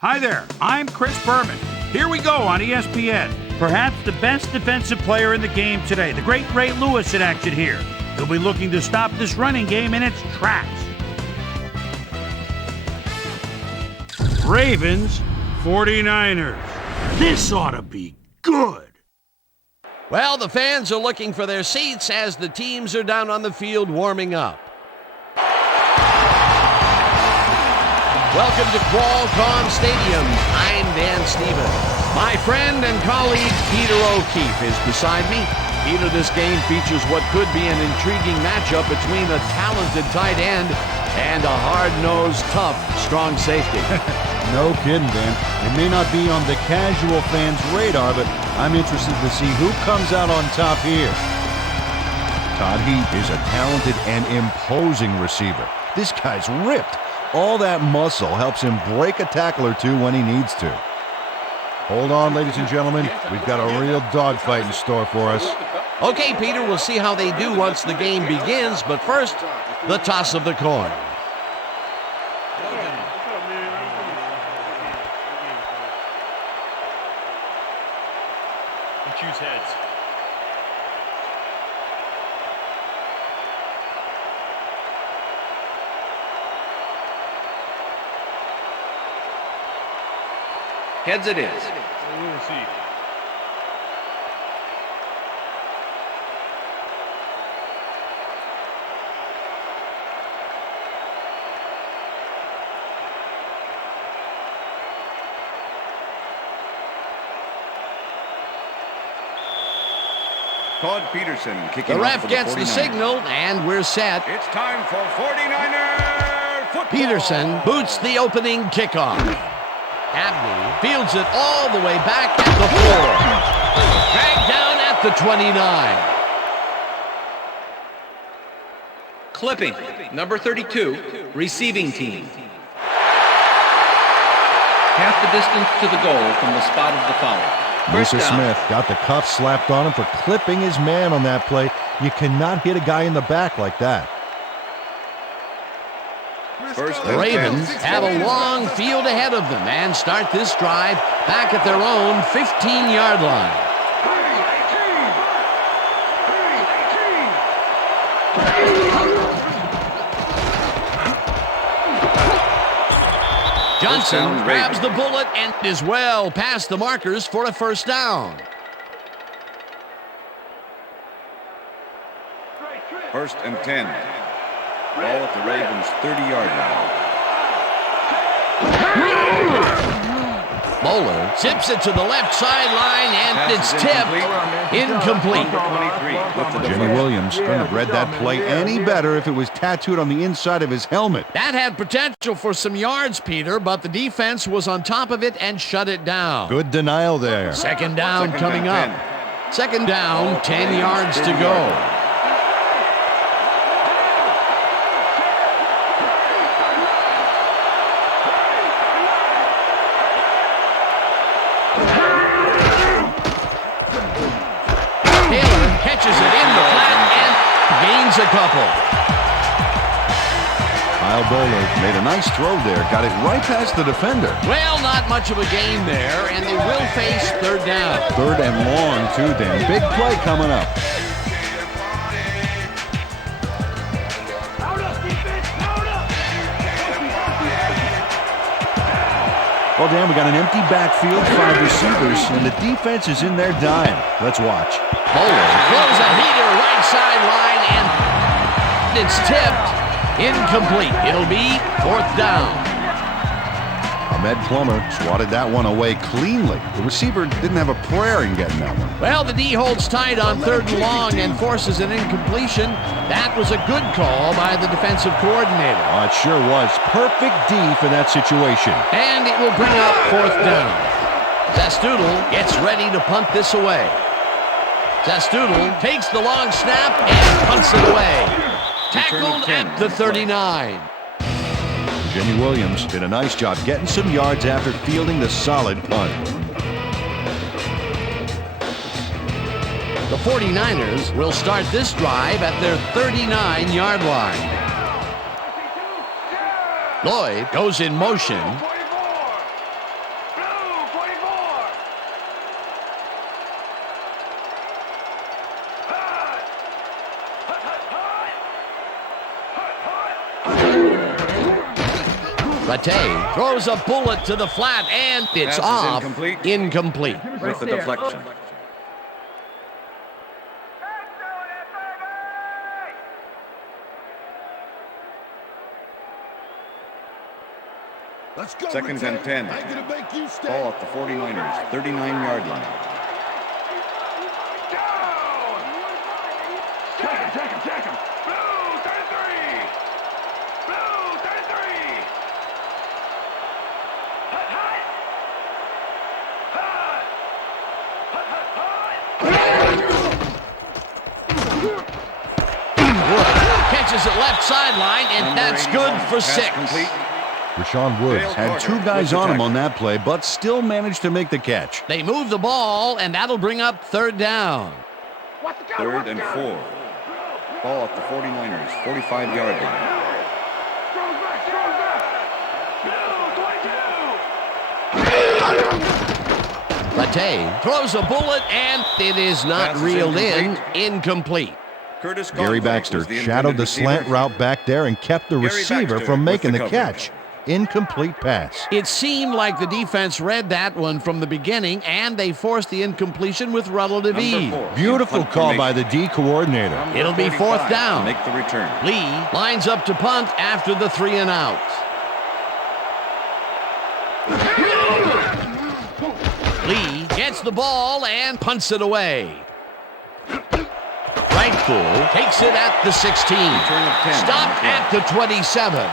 Hi there, I'm Chris Berman. Here we go on ESPN. Perhaps the best defensive player in the game today, the great Ray Lewis in action here. He'll be looking to stop this running game in its tracks. Ravens, 49ers. This ought to be good. Well, the fans are looking for their seats as the teams are down on the field warming up. Welcome to Qualcomm Stadium. I'm Dan Stevens. My friend and colleague Peter O'Keefe is beside me. Peter, this game features what could be an intriguing matchup between a talented tight end and a hard-nosed, tough, strong safety. No kidding, Dan. It may not be on the casual fan's radar, but I'm interested to see who comes out on top here. Todd Heap is a talented and imposing receiver. This guy's ripped. All that muscle helps him break a tackle or two when he needs to. Hold on, ladies and gentlemen. We've got a real dogfight in store for us. Okay, Peter, we'll see how they do once the game begins, but first, the toss of the coin. Choose heads. Heads it is. We will see. Todd Peterson kicking The off ref for gets the 49ers. signal, and we're set. It's time for 49er football. Peterson boots the opening kickoff. Abney fields it all the way back at the 4. Dragged down at the 29. Clipping, number 32, receiving team. Half the distance to the goal from the spot of the foul. First Mr. down. Smith got the cuff slapped on him for clipping his man on that play. You cannot hit a guy in the back like that. First The and Ravens 10. have a long field ahead of them and start this drive back at their own 15-yard line. Johnson grabs the bullet and is well past the markers for a first down. First and 10. Ball at the Ravens' 30-yard line. Bowler zips it to the left sideline, and it's tipped. Incomplete. Number 23 with the Jimmy Williams couldn't have read that play any better if it was tattooed on the inside of his helmet. That had potential for some yards, Peter, but the defense was on top of it and shut it down. Good denial there. Second down Second coming and up. Second down, 10 yards to go. Catches it in the flat and gains a couple. Kyle Bowler made a nice throw there. Got it right past the defender. Well, not much of a gain there, and they will face third down. Third and long, too, Dan. Big play coming up. Well, Dan, we got an empty backfield, 5 receivers, and the defense is in their dime. Let's watch. Bowler throws a heater right sideline, and it's tipped. Incomplete. It'll be fourth down. Ahmed Plummer swatted that one away cleanly. The receiver didn't have a prayer in getting that one. Well, the D holds tight on third and long and forces an incompletion. That was a good call by the defensive coordinator. Oh, it sure was. Perfect D for that situation. And it will bring up fourth down. Zastoodle gets ready to punt this away. Zastoodle takes the long snap and punts it away. Tackled at the 39. Jimmy Williams did a nice job getting some yards after fielding the solid punt. The 49ers will start this drive at their 39-yard line. Lloyd goes in motion. Rattay throws a bullet to the flat, and it's Pass is off. incomplete. Incomplete. With the deflection. Second and 10. Ball at the 49ers, 39-yard line. Check him. Blue 33. Blue 33. Hut. Catches it left sideline, and that's good for 6. Complete. Rashawn Woods had 2 guys on him on that play, but still managed to make the catch. They move the ball, and that'll bring up 3rd down. 3rd and 4. Ball at the 49ers, 45-yard line. Rattay throws a bullet, and it is not Pass is reeled incomplete. Incomplete. Curtis Gary Conway Baxter was the shadowed intended the slant receiver. route back there and kept the Gary receiver Baxter from with making the the coverage. catch. Incomplete pass. It seemed like the defense read that one from the beginning, and they forced the incompletion with relative Number ease. 4, Beautiful punt call by formation. the D coordinator. Number It'll be 45 4th down. to make the return. Lee lines up to punt after the 3 and out. Lee gets the ball and punts it away. Brightful takes it at the 16. Return of 10. Stopped at the 27.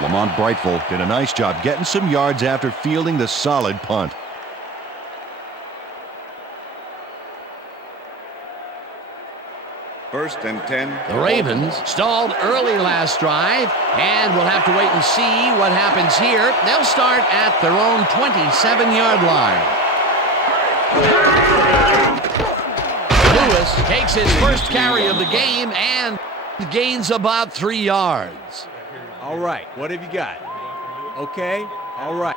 Lamont Brightful did a nice job getting some yards after fielding the solid punt. First and 10. The Ravens stalled early last drive, and we'll have to wait and see what happens here. They'll start at their own 27-yard line. Lewis takes his first carry of the game and gains about 3 yards. All right, what have you got? Okay, all right.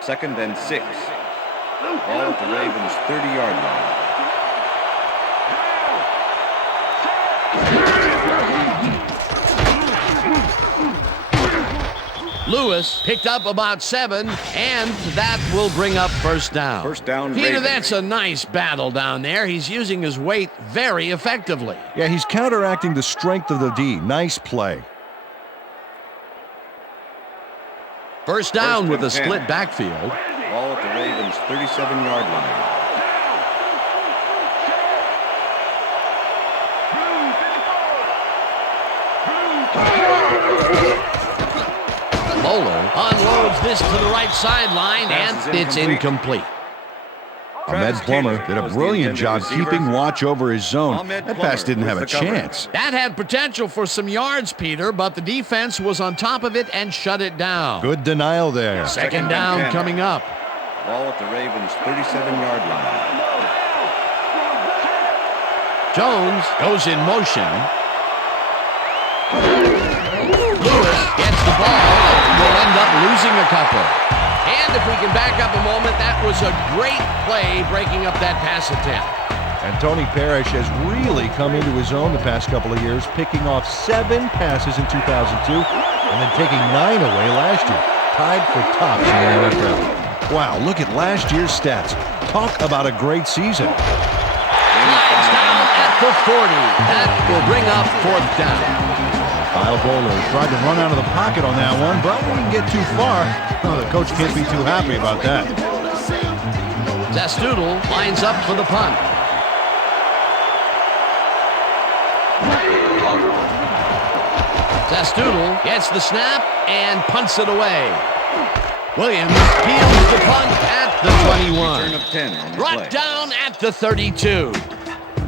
Second and 6. Ball at the Ravens' 30-yard line. Lewis picked up about 7, and that will bring up 1st down. First down, Peter, Ravens. that's a nice battle down there. He's using his weight very effectively. Yeah, he's counteracting the strength of the D. Nice play. First down First with a and 10. split backfield. Ball at the Ravens' 37-yard line. Bowler unloads this to the right sideline, Pass and is it's incomplete. Ahmed Travis Plummer Taylor did a was the brilliant intended job receiver. keeping watch over his zone. Ahmed That pass Plummer didn't have a with the coverage. chance. That had potential for some yards, Peter, but the defense was on top of it and shut it down. Good denial there. Second down 10. coming up. Ball at the Ravens' 37-yard line. Jones goes in motion. Lewis gets the ball and will end up losing a couple. And if we can back up a moment, that was a great play breaking up that pass attempt. And Tony Parrish has really come into his own the past couple of years, picking off 7 passes in 2002 and then taking 9 away last year. Tied for tops in the NFL. Wow, look at last year's stats. Talk about a great season. Flags down at the 40. That will bring up 4th down. Kyle Bowler tried to run out of the pocket on that one, but didn't get too far. Oh, the coach can't be too happy about that. Zastoodle lines up for the punt. Zastoodle gets the snap and punts it away. Williams peels the punt at the 21. Return of 10 on the Brought play. down at the 32.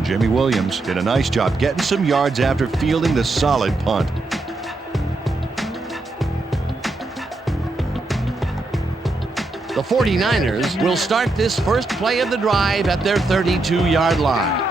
Jimmy Williams did a nice job getting some yards after fielding the solid punt. The 49ers will start this first play of the drive at their 32-yard line.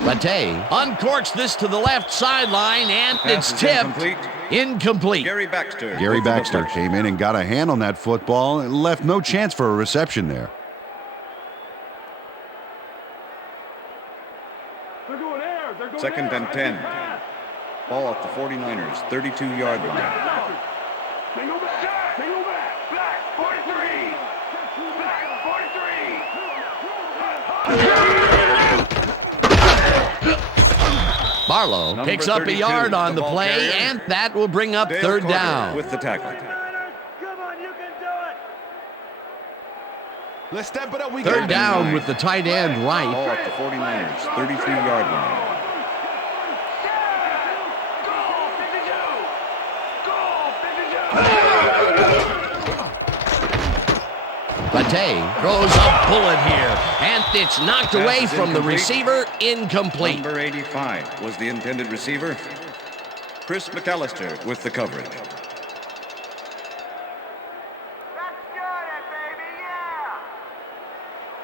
Rattay uncorks this to the left sideline, and Pass it's is tipped. incomplete. Incomplete. Gary Baxter. Gary with the Baxter deflection. came in and got a hand on that football and left no chance for a reception there. They're going air. They're going Second air. and 10. Ball at the 49ers, 32-yard line. Single back. Single back. Back. 43. Back. 43. Barlow Number picks up a 32, yard on the the ball play, carrier. and that will bring up Dale third Carter down. with the tackle. Come on, you can do it. Let's step it up. We Third got down nine. with the tight end right. Ball at the 49ers, 33-yard line. Goal 52. Goal 52. Bate throws a bullet here, and it's knocked Pass away is from the incomplete. receiver. Incomplete. Number 85 was the intended receiver. Chris McAllister with the coverage.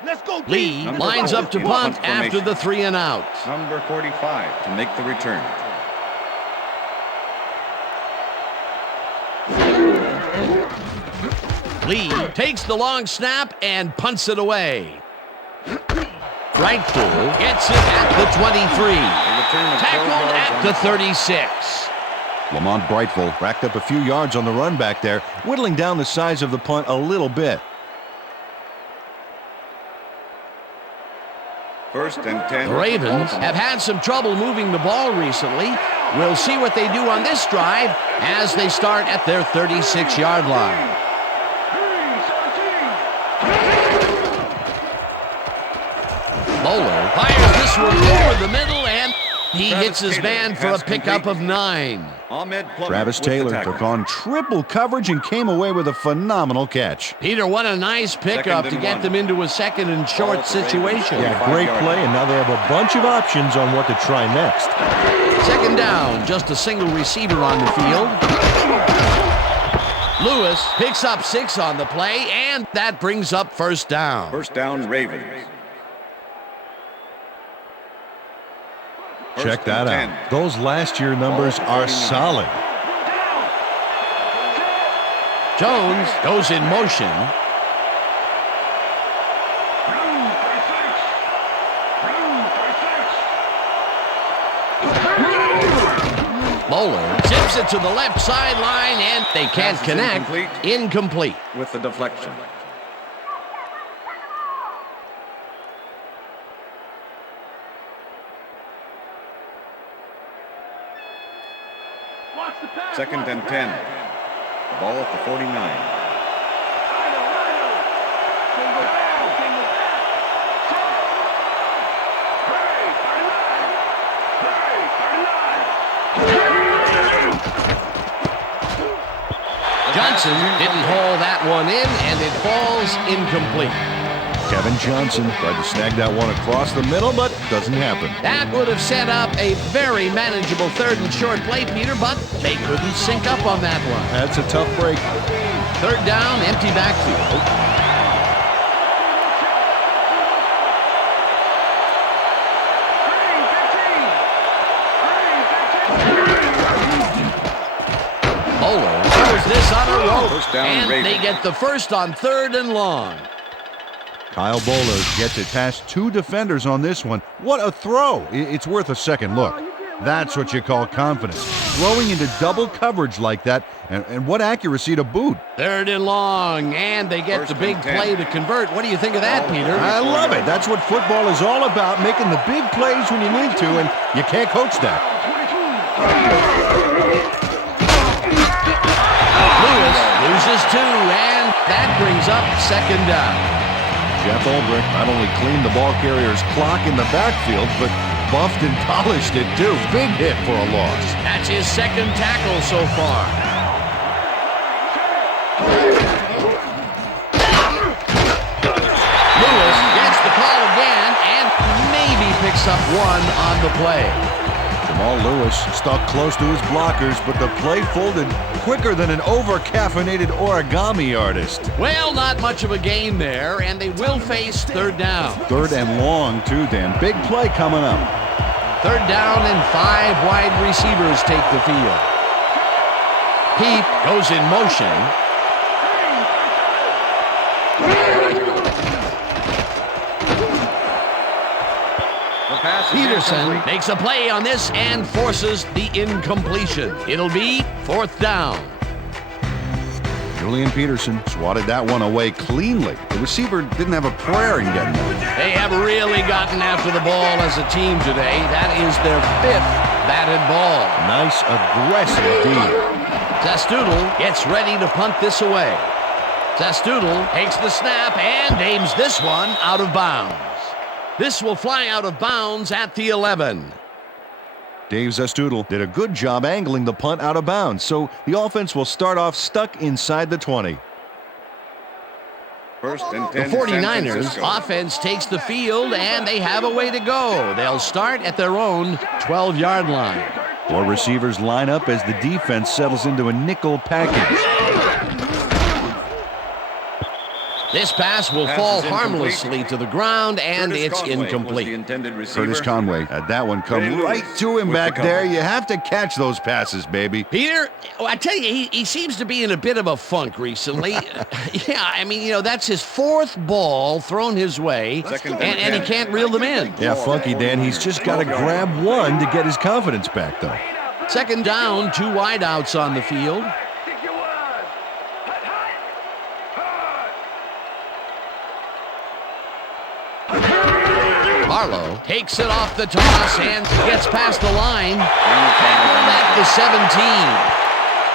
Let's go. Lee Number lines up to 4 in punt punt after formation. the 3 and out. Number 45 to make the return. Lee takes the long snap and punts it away. Brightful gets it at the 23. A return of 12 Tackled yards at on the 36. Lamont Brightful racked up a few yards on the run back there, whittling down the size of the punt a little bit. First and 10. The Ravens have had some trouble moving the ball recently. We'll see what they do on this drive as they start at their 36-yard line. Bowler fires this one over the middle, and he hits his man for a pickup of 9. Ahmed Plummer Travis with the Taylor tackle. took on triple coverage and came away with a phenomenal catch. Peter, what a nice pickup Second to and get 1. them into a second and short Ball at the Ravens. situation. Yeah. Yeah, great play, and now they have a bunch of options on what to try next. Second down, just a single receiver on the field. Lewis picks up 6 on the play, and that brings up first down. First down, Ravens. First Check that and 10. out. Those last year numbers are solid. Jones goes in motion. Bowler tips it to the left sideline, and they can't Pass is connect. Incomplete. With the deflection. Second and 10. Ball at the 49. Johnson didn't haul that one in, and it falls incomplete. Kevin Johnson tried to snag that one across the middle, but doesn't happen. That would have set up a very manageable third and short play, Peter, but they couldn't sync up on that one. That's a tough break. Third down, empty backfield. Bowler throws this on a rope, First down, and Ravens. they get the first on 3rd and long. Kyle Bowler gets it past 2 defenders on this one. What a throw! It's worth a second look. That's what you call confidence. Throwing into double coverage like that, and what accuracy to boot. 3rd and long, and they get First the big and 10. play to convert. What do you think of that, Peter? I love it. That's what football is all about, making the big plays when you need to, and you can't coach that. Lewis loses 2, and that brings up 2nd down. Jeff Ulbrich not only cleaned the ball carrier's clock in the backfield, but buffed and polished it too. Big hit for a loss. That's his 2nd tackle so far. Lewis gets the call again and maybe picks up 1 on the play. Jamal Lewis stuck close to his blockers, but the play folded quicker than an over-caffeinated origami artist. Well, not much of a gain there, and they will face 3rd down. 3rd and long, too, Dan. Big play coming up. 3rd down, and 5 wide receivers take the field. Heap goes in motion. The pass is Peterson incomplete. makes a play on this and forces the incompletion. It'll be 4th down. Julian Peterson swatted that one away cleanly. The receiver didn't have a prayer in getting it. They have really gotten after the ball as a team today. That is their 5th batted ball. Nice, aggressive D. Zastoodle gets ready to punt this away. Zastoodle takes the snap and aims this one out of bounds. This will fly out of bounds at the 11. Dave Zastoodle did a good job angling the punt out of bounds, so the offense will start off stuck inside the 20. First and The 10. San 49ers Francisco. offense takes the field and they have a way to go. They'll start at their own 12-yard line. 4 receivers line up as the defense settles into a nickel package. This pass will Pass fall is incomplete. harmlessly to the ground, and Curtis it's Conway was the incomplete. intended receiver. Curtis Conway had that one come Ray Lewis right to him with back the there. cover. You have to catch those passes, baby. Peter, I tell you, he seems to be in a bit of a funk recently. Yeah, I mean, that's his 4th ball thrown his way, Second and he and can't reel them in. Yeah, Funky Dan, he's just got to grab one to get his confidence back, though. 2nd down, 2 wideouts on the field. Think you was. Hut, hut. Barlow takes it off the toss and gets past the line at the 17.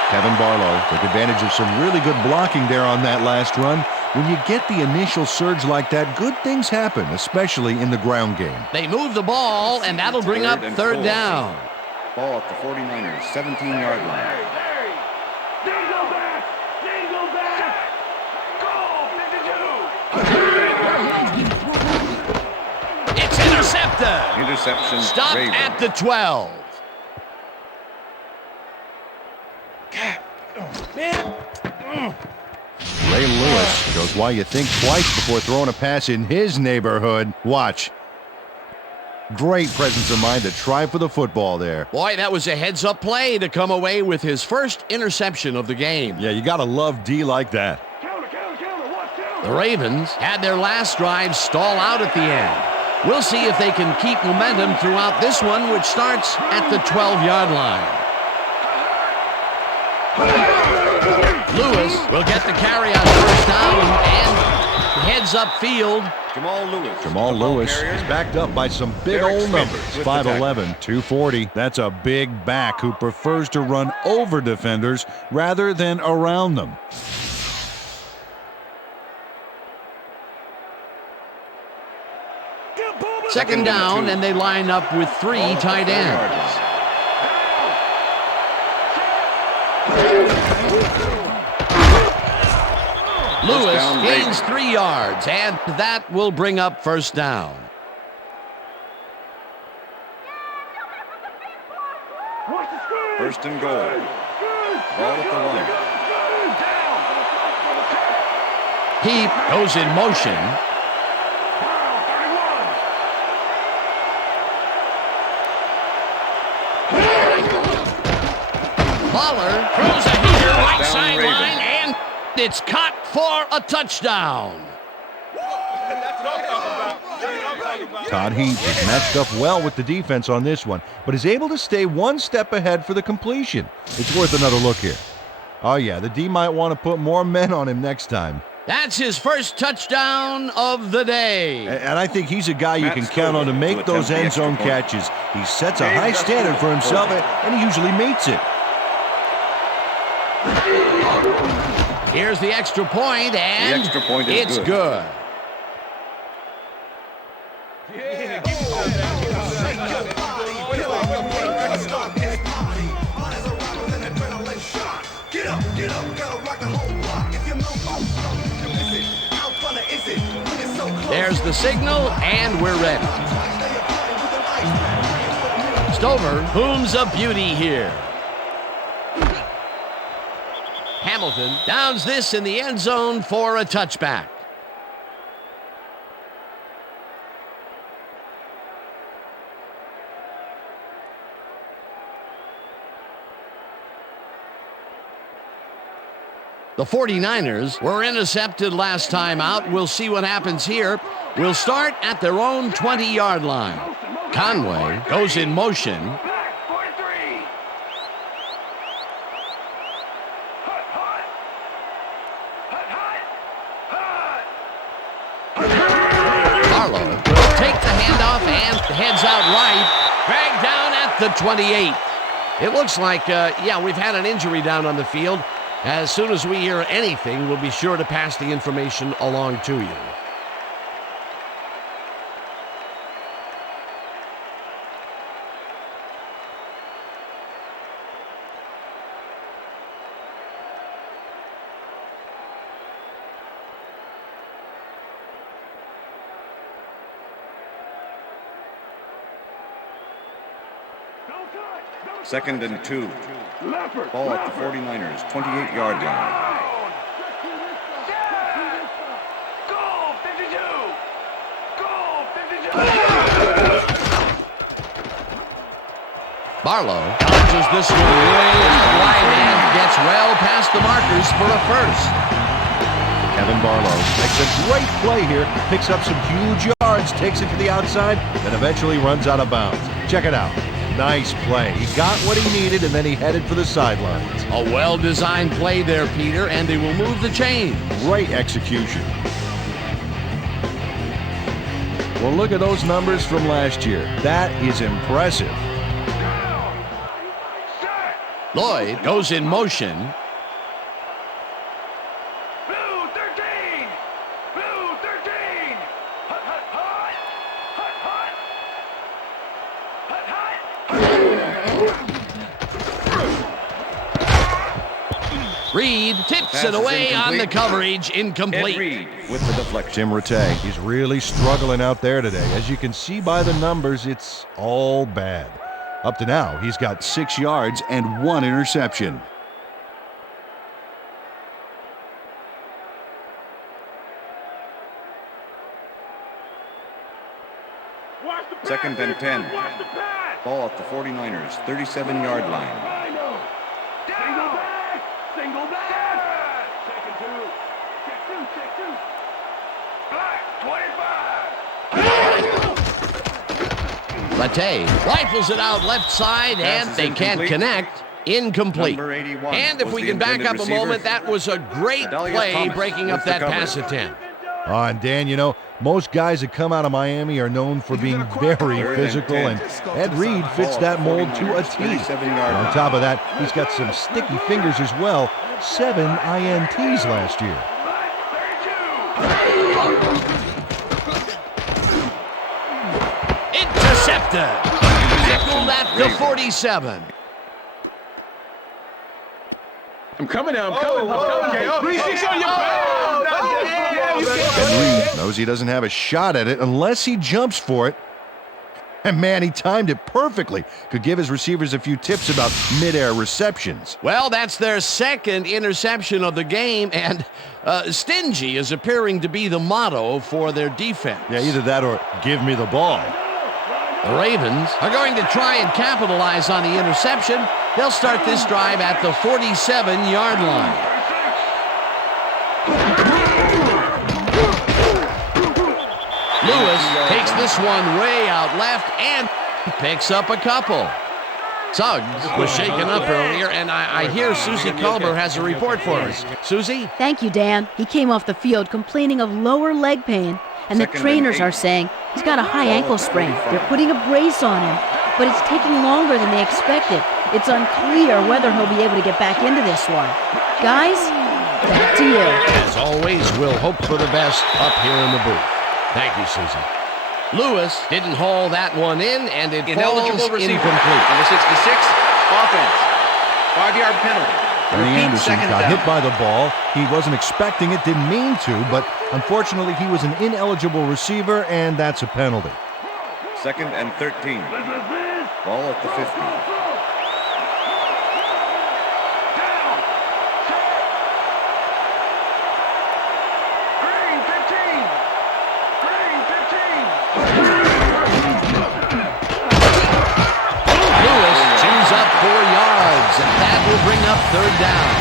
Kevin Barlow took advantage of some really good blocking there on that last run. When you get the initial surge like that, good things happen, especially in the ground game. They move the ball, and that'll bring up and 3rd 4. down. Ball at the 49ers, 17-yard line. Dingle back. Dingle back. Go. 52. It's intercepted. Interception. Stop Ravens. at the 12. Ray Lewis shows why you think twice before throwing a pass in his neighborhood. Watch. Great presence of mind to try for the football there. Boy, that was a heads-up play to come away with his first interception of the game. Yeah, you got to love D like that. Counter, counter, counter. Watch counter. The Ravens had their last drive stall out at the end. We'll see if they can keep momentum throughout this one, which starts at the 12-yard line. Lewis will get the carry on 1st down and heads upfield. Jamal Lewis. Jamal the ball Lewis carrier. is backed up by some big Derek old Smith numbers. with the 5'11", 240. That's a big back who prefers to run over defenders rather than around them. Second down, and they line up with 3 Ball at the tight 4-yard ends. line. Lewis down, gains Ravens. 3 yards, and that will bring up 1st down. Watch the screen. First and goal. Ball at the 1. Heap goes in motion. Pollard throws a heater right Down, sideline, and it's caught for a touchdown. Todd Heap is matched up well with the defense on this one, but is able to stay one step ahead for the completion. It's worth another look here. Oh yeah, the D might want to put more men on him next time. That's his first touchdown of the day. And I think he's a guy you Matt can count on to Scoville make to those attempt end the zone extra point. catches. He sets a Dave high standard for himself, Zastoodle. and he usually meets it. Here's the extra point, and extra point is it's good. good. There's the signal, and we're ready. Stover booms a beauty here. Hamilton downs this in the end zone for a touchback. The 49ers were intercepted last time out. We'll see what happens here. We'll start at their own 20-yard line. Conway goes in motion. Back, 43. Hut, hut. Hut, hut. Hut. Barlow will take the handoff and heads out right. Dragged down at the 28. It looks like, we've had an injury down on the field. As soon as we hear anything, we'll be sure to pass the information along to you. Don't touch. Don't Second and 2. Leopard. Ball at the 49ers, 28-yard line. Goal 52. Goal 52. Barlow dodges this one way out wide and gets well past the markers for a first. Kevin Barlow makes a great play here, picks up some huge yards, takes it to the outside, then eventually runs out of bounds. Check it out. Nice play. He got what he needed, and then he headed for the sidelines. A well-designed play there, Peter, and they will move the chain. Great execution. Well, look at those numbers from last year. That is impressive. Lloyd goes in motion. Blue 13. Blue 13. Hut, hut, hut. Hut, hut. Hut, hut. Reed tips Pass it is away on the incomplete. coverage. Ed Incomplete. Reed with the deflection. Tim Rattay, he's really struggling out there today. As you can see by the numbers, it's all bad. Up to now, he's got 6 yards and 1 interception. Watch the pass. Second and 10. Watch the pass. Ball at the 49ers, 37-yard line. Down. Single back. Single back. Second two. Check two. Check two. Black 25. Rattay rifles it out left side, Pass and is they can't incomplete. connect. Incomplete. Number 81 And if was we the can back intended up a receiver. moment, that was a great Adalius play Thomas breaking up with the that cover. pass attempt. Oh, and Dan, you know, most guys that come out of Miami are known for being very Third and physical, 10. and Ed Reed fits that mold to a T. 37-yard On line. top of that, he's got some sticky fingers as well. 7 INTs last year. Black 32. Intercepted. Tackled at the 47. I'm coming now. I'm coming. I'm coming. 3-6 on your back. And Reed knows he doesn't have a shot at it unless he jumps for it. And man, he timed it perfectly. Could give his receivers a few tips about midair receptions. Well, that's their second interception of the game, and stingy is appearing to be the motto for their defense. Yeah, either that or give me the ball. The Ravens are going to try and capitalize on the interception. They'll start this drive at the 47-yard line. Lewis takes this one way out left and picks up a couple. Suggs was shaken up earlier, and I hear Susie Culber has a report for us. Susie? Thank you, Dan. He came off the field complaining of lower leg pain, and the Second and trainers 8. are saying he's got a high ankle sprain. They're putting a brace on him, but it's taking longer than they expected. It's unclear whether he'll be able to get back into this one. Guys, back to you. As always, we'll hope for the best up here in the booth. Thank you, Susie. Lewis didn't haul that one in, and it falls incomplete. Number 66, offense. 5-yard penalty. Ernie Repeat, Anderson second got down. hit by the ball. He wasn't expecting it, didn't mean to, but unfortunately he was an ineligible receiver, and that's a penalty. Second and 13. Ball at the 50. Green 15. Green 15. Lewis chews up 4 yards, and that will bring up third down.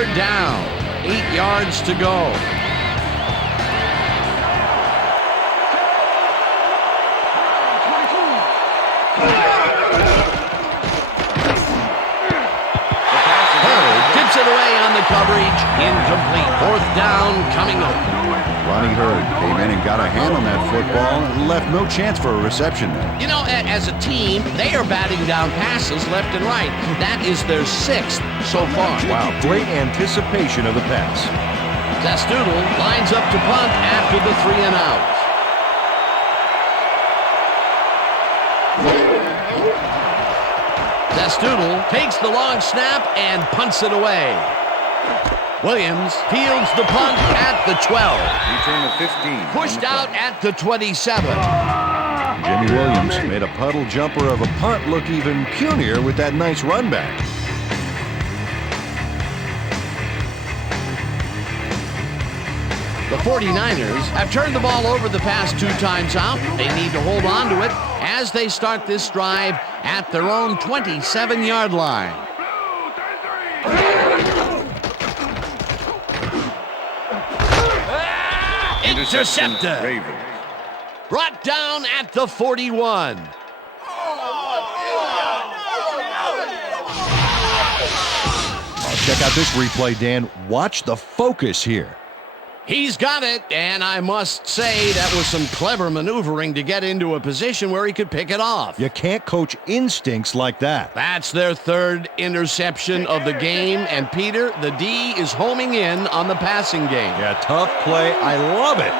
Third down, 8 yards to go. Gets it away on the coverage. Incomplete. Fourth down coming up. Ronnie Hurd came in and got a hand on that football and left no chance for a reception there. You know, as a team, they are batting down passes left and right. That is their 6th so far. Wow, great anticipation of the pass. Testoodle lines up to punt after the 3 and out. Testoodle takes the long snap and punts it away. Williams fields the punt at the 12. Return of 15. Pushed out at the 27. Jimmy Williams made a puddle jumper of a punt look even punier with that nice run back. The 49ers have turned the ball over the past 2 times out. They need to hold on to it as they start this drive at their own 27-yard line. Intercepted. Ravens. Brought down at the 41. Check out this replay, Dan. Watch the focus here. He's got it, and I must say that was some clever maneuvering to get into a position where he could pick it off. You can't coach instincts like that. That's their 3rd interception of the game, and Peter, the D is homing in on the passing game. Yeah, tough play. I love it.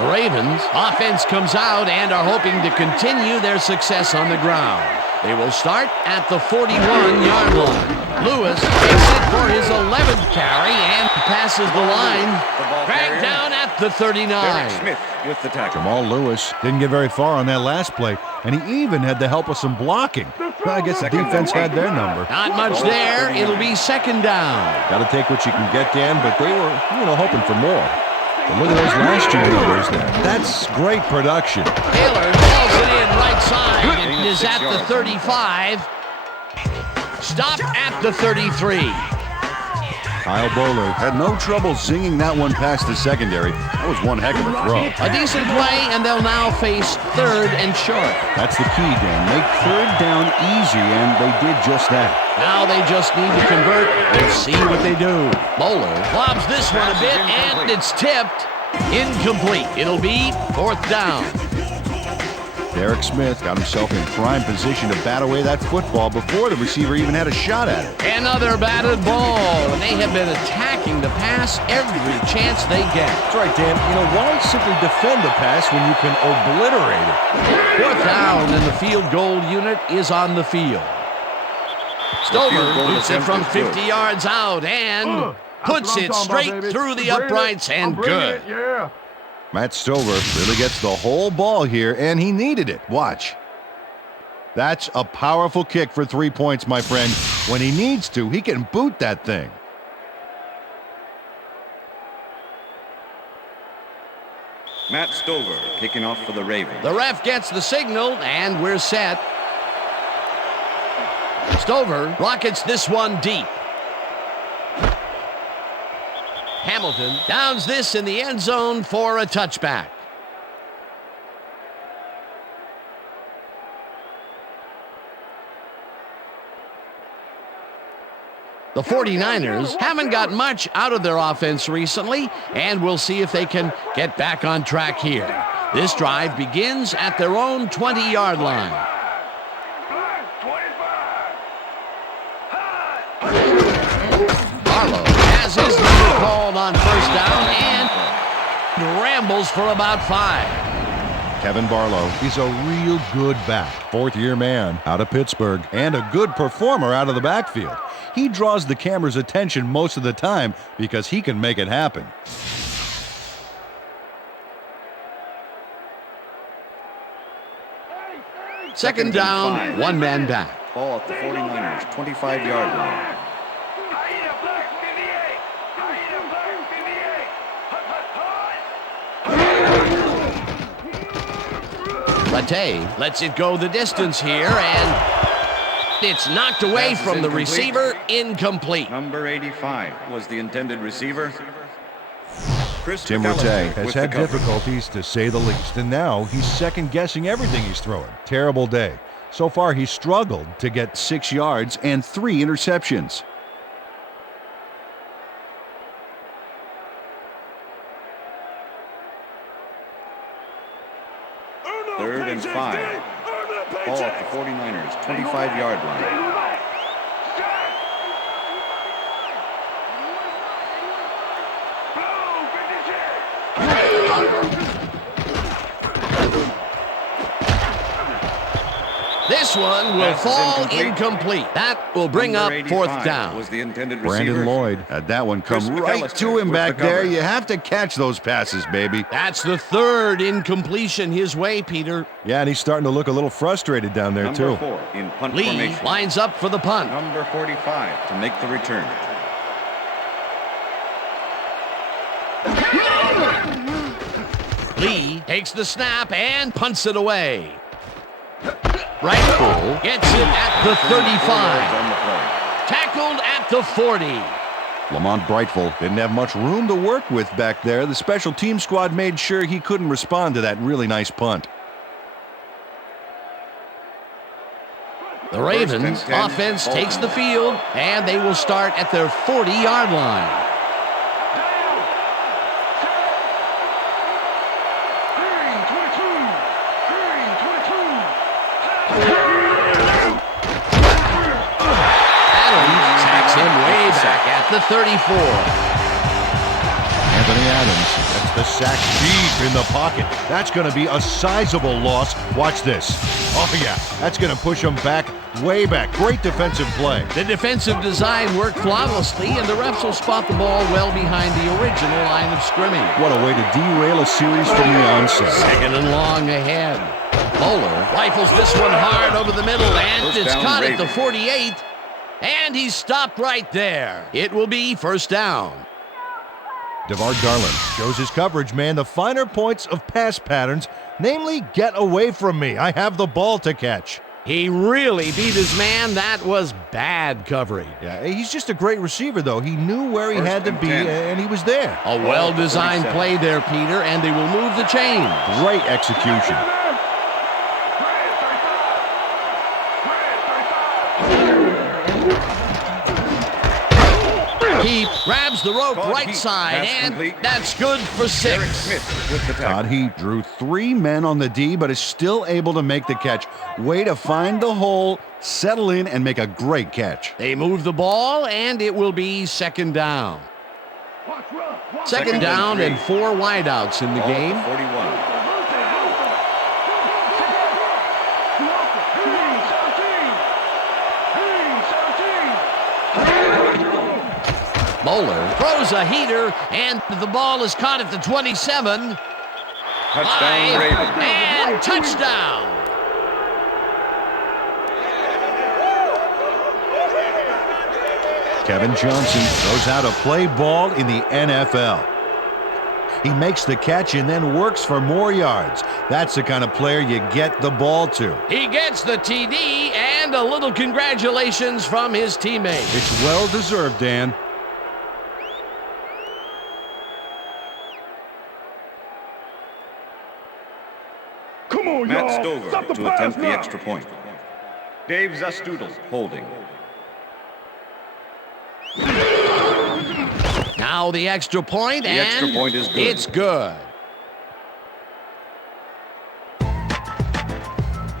The Ravens offense comes out and are hoping to continue their success on the ground. They will start at the 41-yard line. Lewis takes it for his 11th carry and passes the line. Dragged down at the 39. Derek Smith with the tackle. Jamal Lewis didn't get very far on that last play, and he even had the help of some blocking. Well, I guess the defense had their number. Not much there. It'll be 2nd down. Got to take what you can get, Dan, but they were, hoping for more. But look at those last year numbers there. That's great production. Taylor calls it in right side. It is at the 35. Stopped at the 33. Kyle Bowler had no trouble zinging that one past the secondary. That was one heck of a throw. A decent play, and they'll now face 3rd and short. That's the key, Dan. Make 3rd down easy, and they did just that. Now they just need to convert. We'll see what they do. Bowler lobs this one a bit, and it's tipped. Incomplete. It'll be 4th down. Derek Smith got himself in prime position to bat away that football before the receiver even had a shot at it. Another batted ball, and they have been attacking the pass every chance they get. That's right, Dan. Why simply defend the pass when you can obliterate it? 4th down, and the field goal unit is on the field. Stover boots it from 50 yards out and puts it straight through the uprights and good. Matt Stover really gets the whole ball here, and he needed it. Watch. That's a powerful kick for 3 points, my friend. When he needs to, he can boot that thing. Matt Stover kicking off for the Ravens. The ref gets the signal, and we're set. Stover rockets this one deep. Hamilton downs this in the end zone for a touchback. The 49ers haven't got much out of their offense recently, and we'll see if they can get back on track here. This drive begins at their own 20-yard line. Barlow has his number called on 1st down and rambles for about 5. Kevin Barlow, he's a real good back. 4th-year man out of Pittsburgh and a good performer out of the backfield. He draws the camera's attention most of the time because he can make it happen. Second down, 1 man back. Ball at the 49ers, 25-yard line. Latte lets it go the distance here, and it's knocked away Pass is from the incomplete. receiver. Incomplete. Number 85 was the intended receiver. Chris Tim McAllister Rattay has with had the coverage. difficulties, to say the least, and now he's second-guessing everything he's throwing. Terrible day. So far, he's struggled to get 6 yards and 3 interceptions. Third and 5. Ball at the 49ers, 25-yard line. This one will Pass is fall incomplete. incomplete. That will bring up Number fourth 85 down. was the intended receiver. Brandon Lloyd had that one come Chris right McAllister to him with back the there. coverage. You have to catch those passes, baby. That's the third incompletion his way, Peter. Yeah, and he's starting to look a little frustrated down there, Number too. 4 in punt Lee formation. lines up for the punt. Number 45 to make the return. Lee takes the snap and punts it away. Rifle gets it at the 35. On the play. Tackled at the 40. Lamont Brightful didn't have much room to work with back there. The special team squad made sure he couldn't respond to that really nice punt. The Ravens and 10. offense takes the field, and they will start at their 40-yard line. Adams tacks him way back at the 34. Anthony Adams gets the sack deep in the pocket. That's going to be a sizable loss. Watch this. Oh, yeah. That's going to push him back, way back. Great defensive play. The defensive design worked flawlessly, and the refs will spot the ball well behind the original line of scrimmage. What a way to derail a series from the onset. Second and long ahead. Bowler rifles this one hard over the middle, and First it's down, caught at the Ravens. 48. And he's stopped right there. It will be first down. DeVar Garland shows his coverage man the finer points of pass patterns, namely, get away from me. I have the ball to catch. He really beat his man. That was bad coverage. Yeah, he's just a great receiver, though. He knew where he First had to and be, 10. and he was there. A well-designed 47. play there, Peter, and they will move the chains. Great execution. He grabs the rope Todd right Heath, side, pass and complete. that's good for Derek 6. Smith with the Todd tackle. Heath drew 3 men on the D, but is still able to make the catch. Way to find the hole, settle in, and make a great catch. They move the ball, and it will be second down. Second down and 4 wideouts in the Ball at game. the 41. Bowler throws a heater, and the ball is caught at the 27. Touchdown, Ravens. And touchdown. Kevin Johnson knows how to play ball in the NFL. He makes the catch and then works for more yards. That's the kind of player you get the ball to. He gets the TD and a little congratulations from his teammates. It's well deserved, Dan. Come on, Matt y'all. Stover Stop the to pass attempt the now. extra point. Dave Zastudel holding. Now the extra point, The and extra point is good. it's good.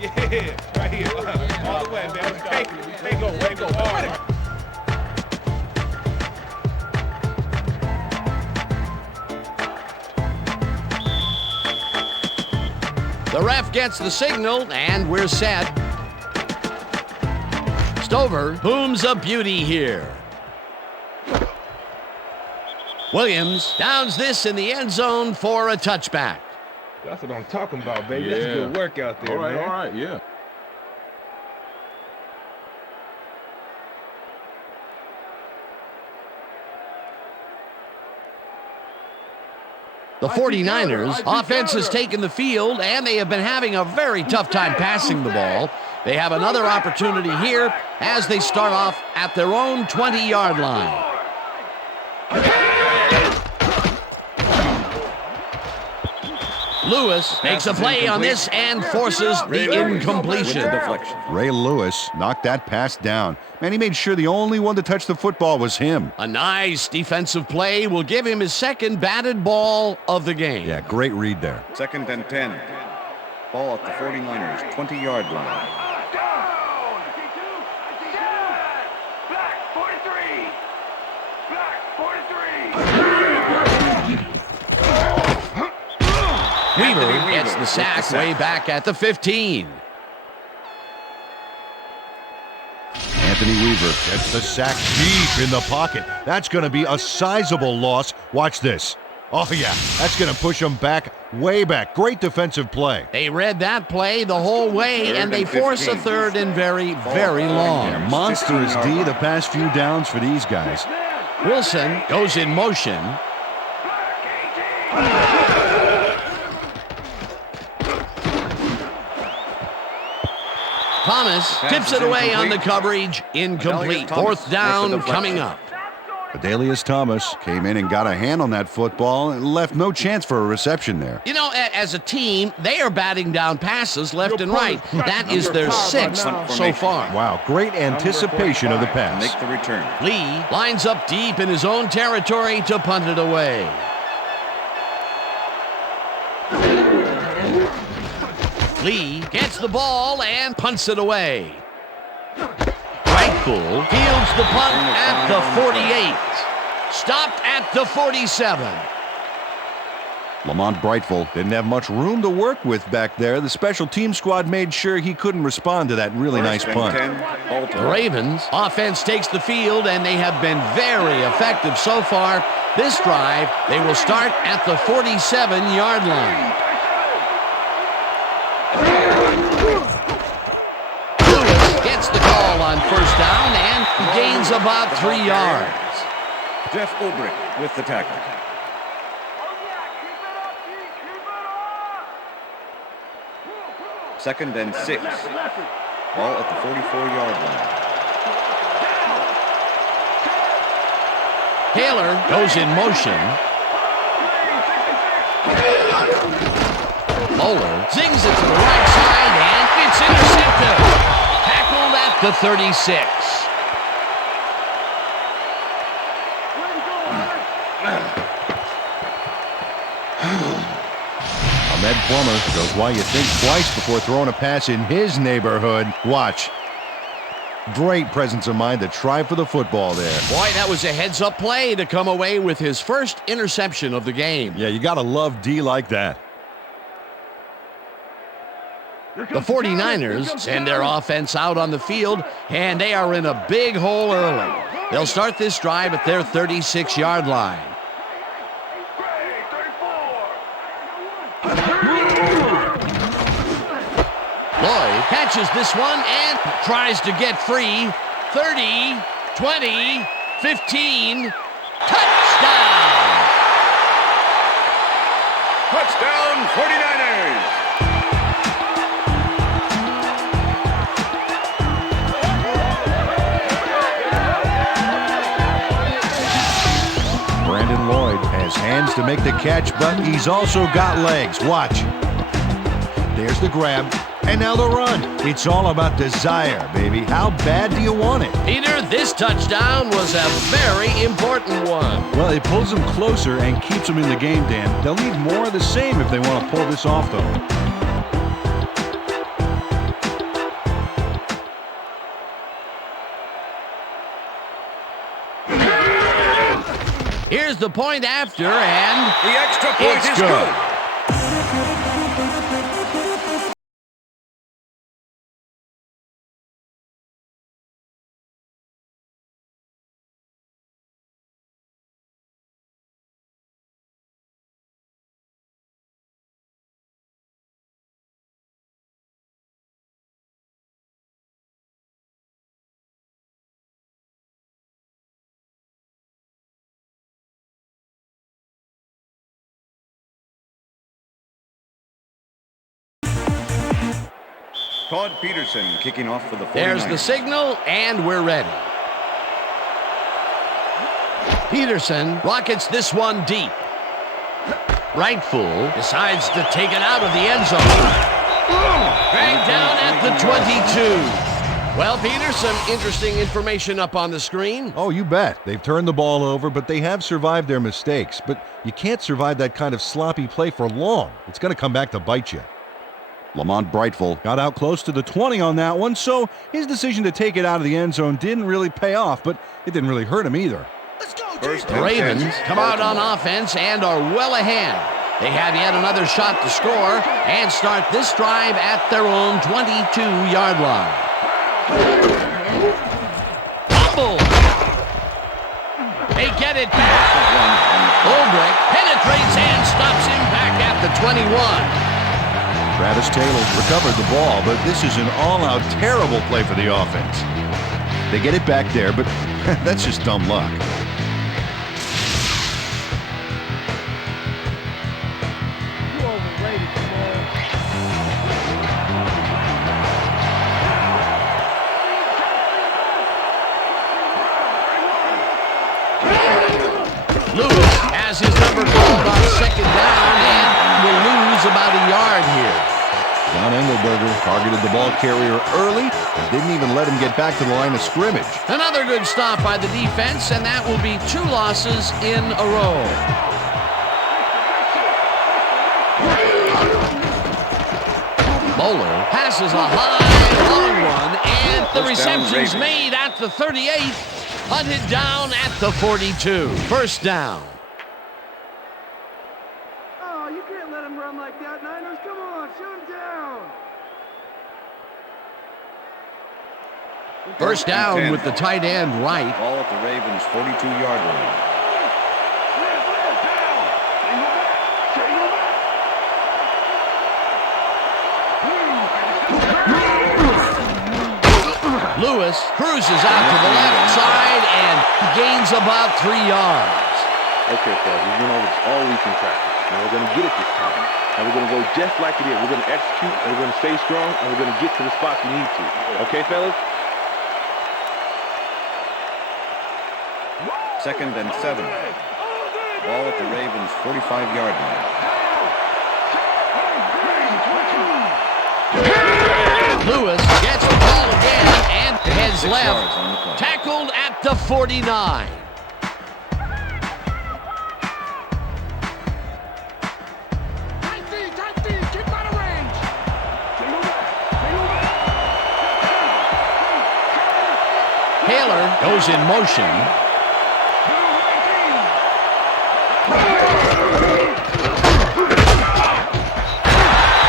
Yeah, right here. All the way, man. Hey, go, way go. Hard. The ref gets the signal, and we're set. Stover booms a beauty here. Williams downs this in the end zone for a touchback. That's what I'm talking about, baby. That's good work out there, man. All right, yeah. The 49ers offense has taken the field, and they have been having a very tough time passing the ball. They have another opportunity here as they start off at their own 20-yard line. Lewis makes a play on this and forces the incompletion. Ray Lewis knocked that pass down. Man, he made sure the only one to touch the football was him. A nice defensive play will give him his second batted ball of the game. Yeah, great read there. 2nd and 10. Ball at the 49ers, 20-yard line. Weaver gets the sack way back at the 15. Anthony Weaver gets the sack deep in the pocket. That's going to be a sizable loss. Watch this. Oh, yeah, that's going to push him back, way back. Great defensive play. They read that play the whole way, and they force a third and very, very long. Yeah, monstrous D the past few downs for these guys. Wilson goes in motion. Thomas tips it away on the coverage. Incomplete. 4th down coming up. Adalius Thomas came in and got a hand on that football and left no chance for a reception there. You know, as a team, they are batting down passes left and right. That is their 6th so far. Wow, great anticipation of the pass. Make the return. Lee lines up deep in his own territory to punt it away. Lee gets the ball and punts it away. Brightful fields the punt at the 48. Stopped at the 47. Lamont Brightful didn't have much room to work with back there. The special team squad made sure he couldn't respond to that really nice punt. The Ravens offense takes the field, and they have been very effective so far. This drive, they will start at the 47-yard line. Gets the call on 1st down and gains about 3 yards. Jeff Ulbrich with the tackle. Second and 6. Ball at the 44-yard line. Taylor goes in motion. Bowler zings it to the right side, and it's intercepted. Tackled at the 36. Ahmed Plummer shows why you think twice before throwing a pass in his neighborhood. Watch. Great presence of mind to try for the football there. Boy, that was a heads-up play to come away with his first interception of the game. Yeah, you got to love D like that. The 49ers send their offense out on the field, and they are in a big hole early. They'll start this drive at their 36-yard line. Lloyd catches this one and tries to get free. 30, 20, 15, touchdown! Touchdown, 49ers! Brandon Lloyd has hands to make the catch, but he's also got legs. Watch. There's the grab, and now the run. It's all about desire, baby. How bad do you want it? Peter, this touchdown was a very important one. Well, it pulls them closer and keeps them in the game, Dan. They'll need more of the same if they want to pull this off, though. Here's the point after, and The extra point is good. Todd Peterson kicking off for the 49ers. There's the signal, and we're ready. Peterson rockets this one deep. Right full decides to take it out of the end zone. Dragged down at the 22. Well, Peter, some interesting information up on the screen. Oh, you bet. They've turned the ball over, but they have survived their mistakes. But you can't survive that kind of sloppy play for long. It's going to come back to bite you. Lamont Brightful got out close to the 20 on that one, so his decision to take it out of the end zone didn't really pay off, but it didn't really hurt him either. The Ravens come out on offense and are well ahead. They have yet another shot to score and start this drive at their own 22-yard line. Fumble. They get it back. Ulbrich penetrates and stops him back at the 21. Travis Taylor recovered the ball, but this is an all-out terrible play for the offense. They get it back there, but that's just dumb luck. Lewis has his number called on second down and will lose about a yard here. John Engelberger targeted the ball carrier early and didn't even let him get back to the line of scrimmage. Another good stop by the defense, and that will be 2 losses in a row. Bowler passes a high, long one, and the reception's made at the 38, hunted down at the 42. First down. Oh, you can't let him run like that, Niners. Come on, shoot him down. First down with the tight end right. Ball at the Ravens' 42-yard line. Lewis cruises out to the left side and gains about 3 yards. Okay, fellas, we've been over this all week in practice. Now we're going to get it this time. And we're going to go just like it is. We're going to execute, and we're going to stay strong, and we're going to get to the spots we need to. Okay, fellas? Second and 7. Ball at the Ravens' 45-yard line. Lewis gets the ball again and heads left. Tackled at the 49. Taylor goes in motion.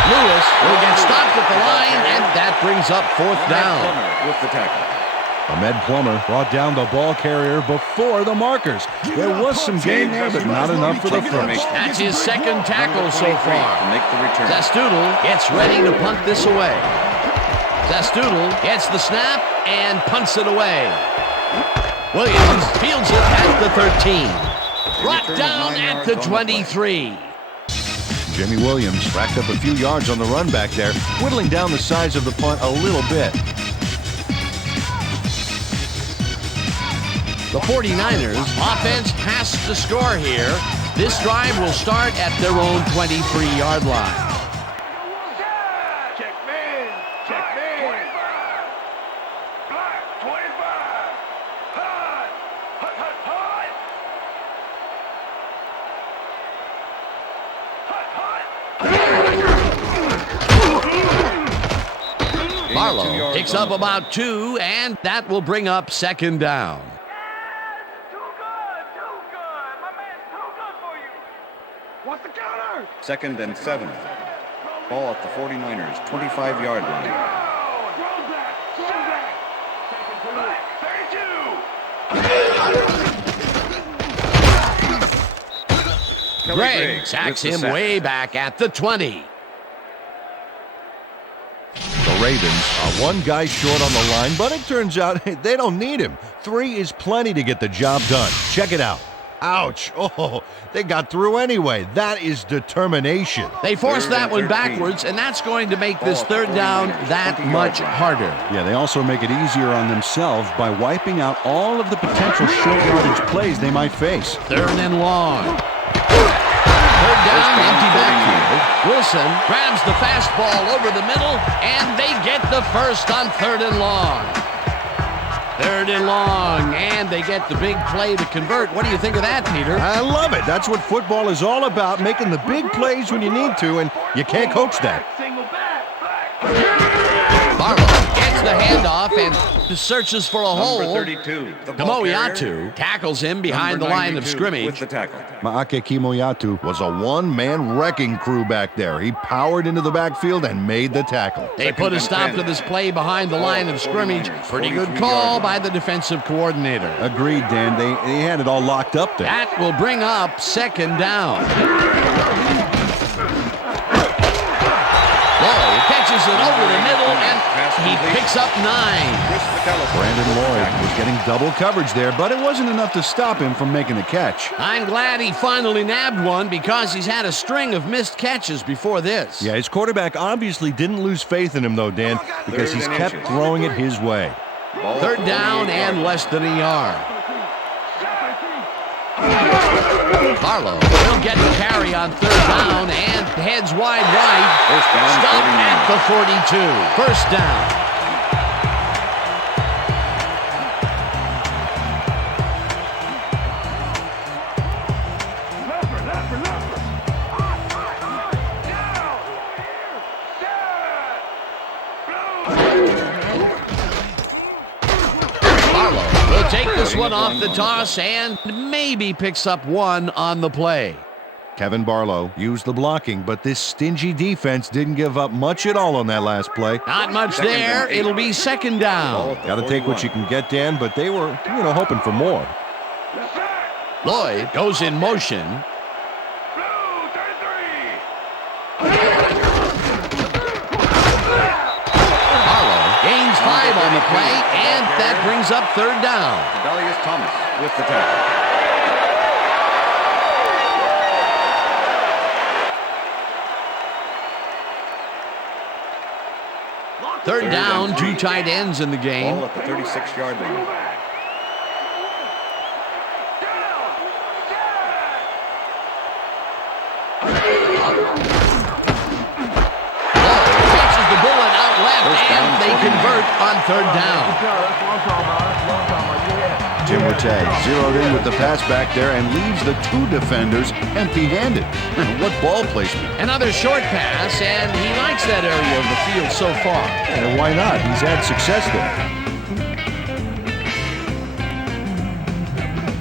Lewis will get stopped at the line, and that brings up 4th down. With the tackle. Ahmed Plummer brought down the ball carrier before the markers. There was some gain there, but not enough for the first. That's his second tackle so far. To make the return. Zastoodle gets ready to punt this away. Zastoodle gets the snap and punts it away. Williams fields it at the 13. Brought down at the 23. Jimmy Williams racked up a few yards on the run back there, whittling down the size of the punt a little bit. The 49ers offense has to score here. This drive will start at their own 23-yard line. Check man. Check man. 25. Black, 25. Hot. Hot, hot, hot. Barlow picks up about 2, and that will bring up second down. Too good. My man's too good for you. What's the counter? Second and 7. Ball at the 49ers' 25-yard line. Throw back. Second 32. Gregg sacks him way back at the 20. The Ravens are one guy short on the line, but it turns out they don't need him. 3 is plenty to get the job done. Check it out. Ouch. Oh, they got through anyway. That is determination. They forced that one backwards, and that's going to make this third down that much harder. Yeah, they also make it easier on themselves by wiping out all of the potential short yardage plays they might face. Third and long. Third down, empty backfield. Wilson grabs the fastball over the middle, and they get the first on third and long. Third and long, and they get the big play to convert. What do you think of that, Peter? I love it. That's what football is all about, making the big plays when you need to, and you can't coach that. Barlow gets the handoff and searches for a hole. Number 32, the ball Kimoyatu tackles him behind the Number line of 92 scrimmage. with the tackle. Maake Kimoyatu was a one-man wrecking crew back there. He powered into the backfield and made the tackle. They put a stop to this play behind the line of scrimmage. Pretty good call by the defensive coordinator. Agreed, Dan. They had it all locked up there. That will bring up second down. Lloyd catches it over the middle, and he picks up 9. Brandon Lloyd was getting double coverage there, but it wasn't enough to stop him from making the catch. I'm glad he finally nabbed one because he's had a string of missed catches before this. Yeah, his quarterback obviously didn't lose faith in him, though, Dan, because he's kept throwing it his way. Third down and less than a yard. Barlow will get the carry on third down and heads wide right. First down, Stop at the 42. First down. Take this one off the toss and maybe picks up 1 on the play. Kevin Barlow used the blocking, but this stingy defense didn't give up much at all on that last play. Not much there. It'll be second down. Got to take what you can get, Dan, but they were, hoping for more. Lloyd goes in motion. Gains 5 on the play, and that brings up third down. Dalius Thomas with the tackle. Third down, 2 tight ends in the game. Ball at the 36-yard line. Catches the bullet out left, and they convert on third down. Jim Rattay zeroed in with the pass back there and leaves the 2 defenders empty-handed. What ball placement. Another short pass, and he likes that area of the field so far. And why not? He's had success there.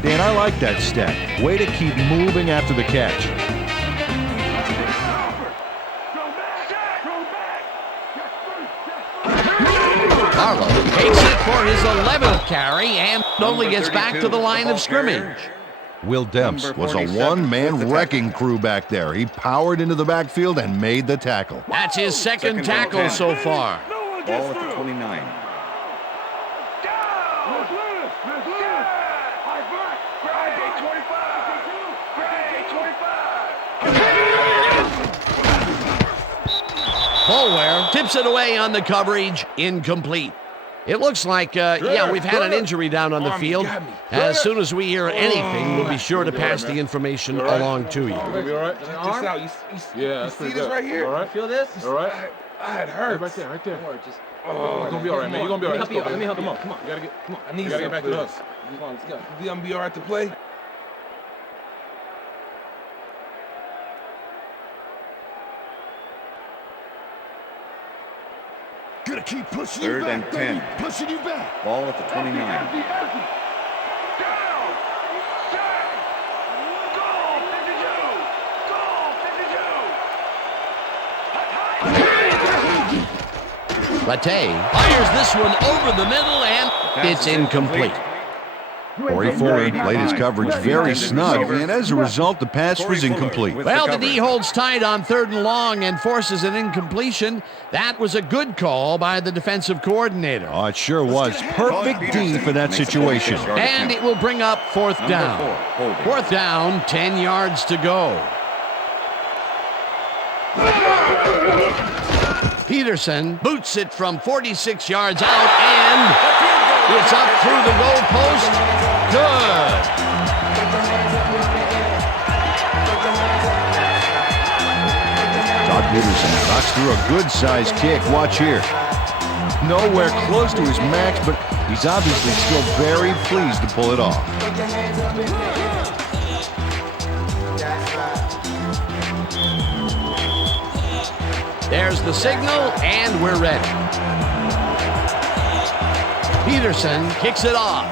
Dan, I like that step. Way to keep moving after the catch. Barlow takes it for his 11th carry and only gets back to the line of scrimmage. Will Demps was a one-man wrecking crew back there. He powered into the backfield and made the tackle. That's his second tackle so far. Ball at the 29. Polware tips it away on the coverage, incomplete. It looks like, we've had an injury down on the field. As soon as we hear anything, we'll be sure to pass the information along to you. Gonna be all right? Just out. You see this right here? All right. Feel this? All right. It hurts. Right there. Don't worry, just... You're gonna be all right, man. You're gonna be all right. Let me help him up. Come on. You gotta get. Come on. I need you gotta get back to us. Come on, let's go. You gonna be all right to play? Gotta keep pushing Third you back, and 10. baby. Pushing you back. Ball at the 29. Rattay fires this one over the middle, and it's incomplete. Corey Fuller laid his coverage very snug, and as a result, the pass was incomplete. Well, the D holds tight on 3rd and long and forces an incompletion. That was a good call by the defensive coordinator. Oh, it sure was. Perfect D for that situation. And it will bring up 4th down. 4th down, 10 yards to go. Peterson boots it from 46 yards out, and it's up through the goal post. Good. Todd Peterson knocks through a good-sized kick. Watch here. Nowhere close to his max, but he's obviously still very pleased to pull it off. There's the signal, and we're ready. Peterson kicks it off.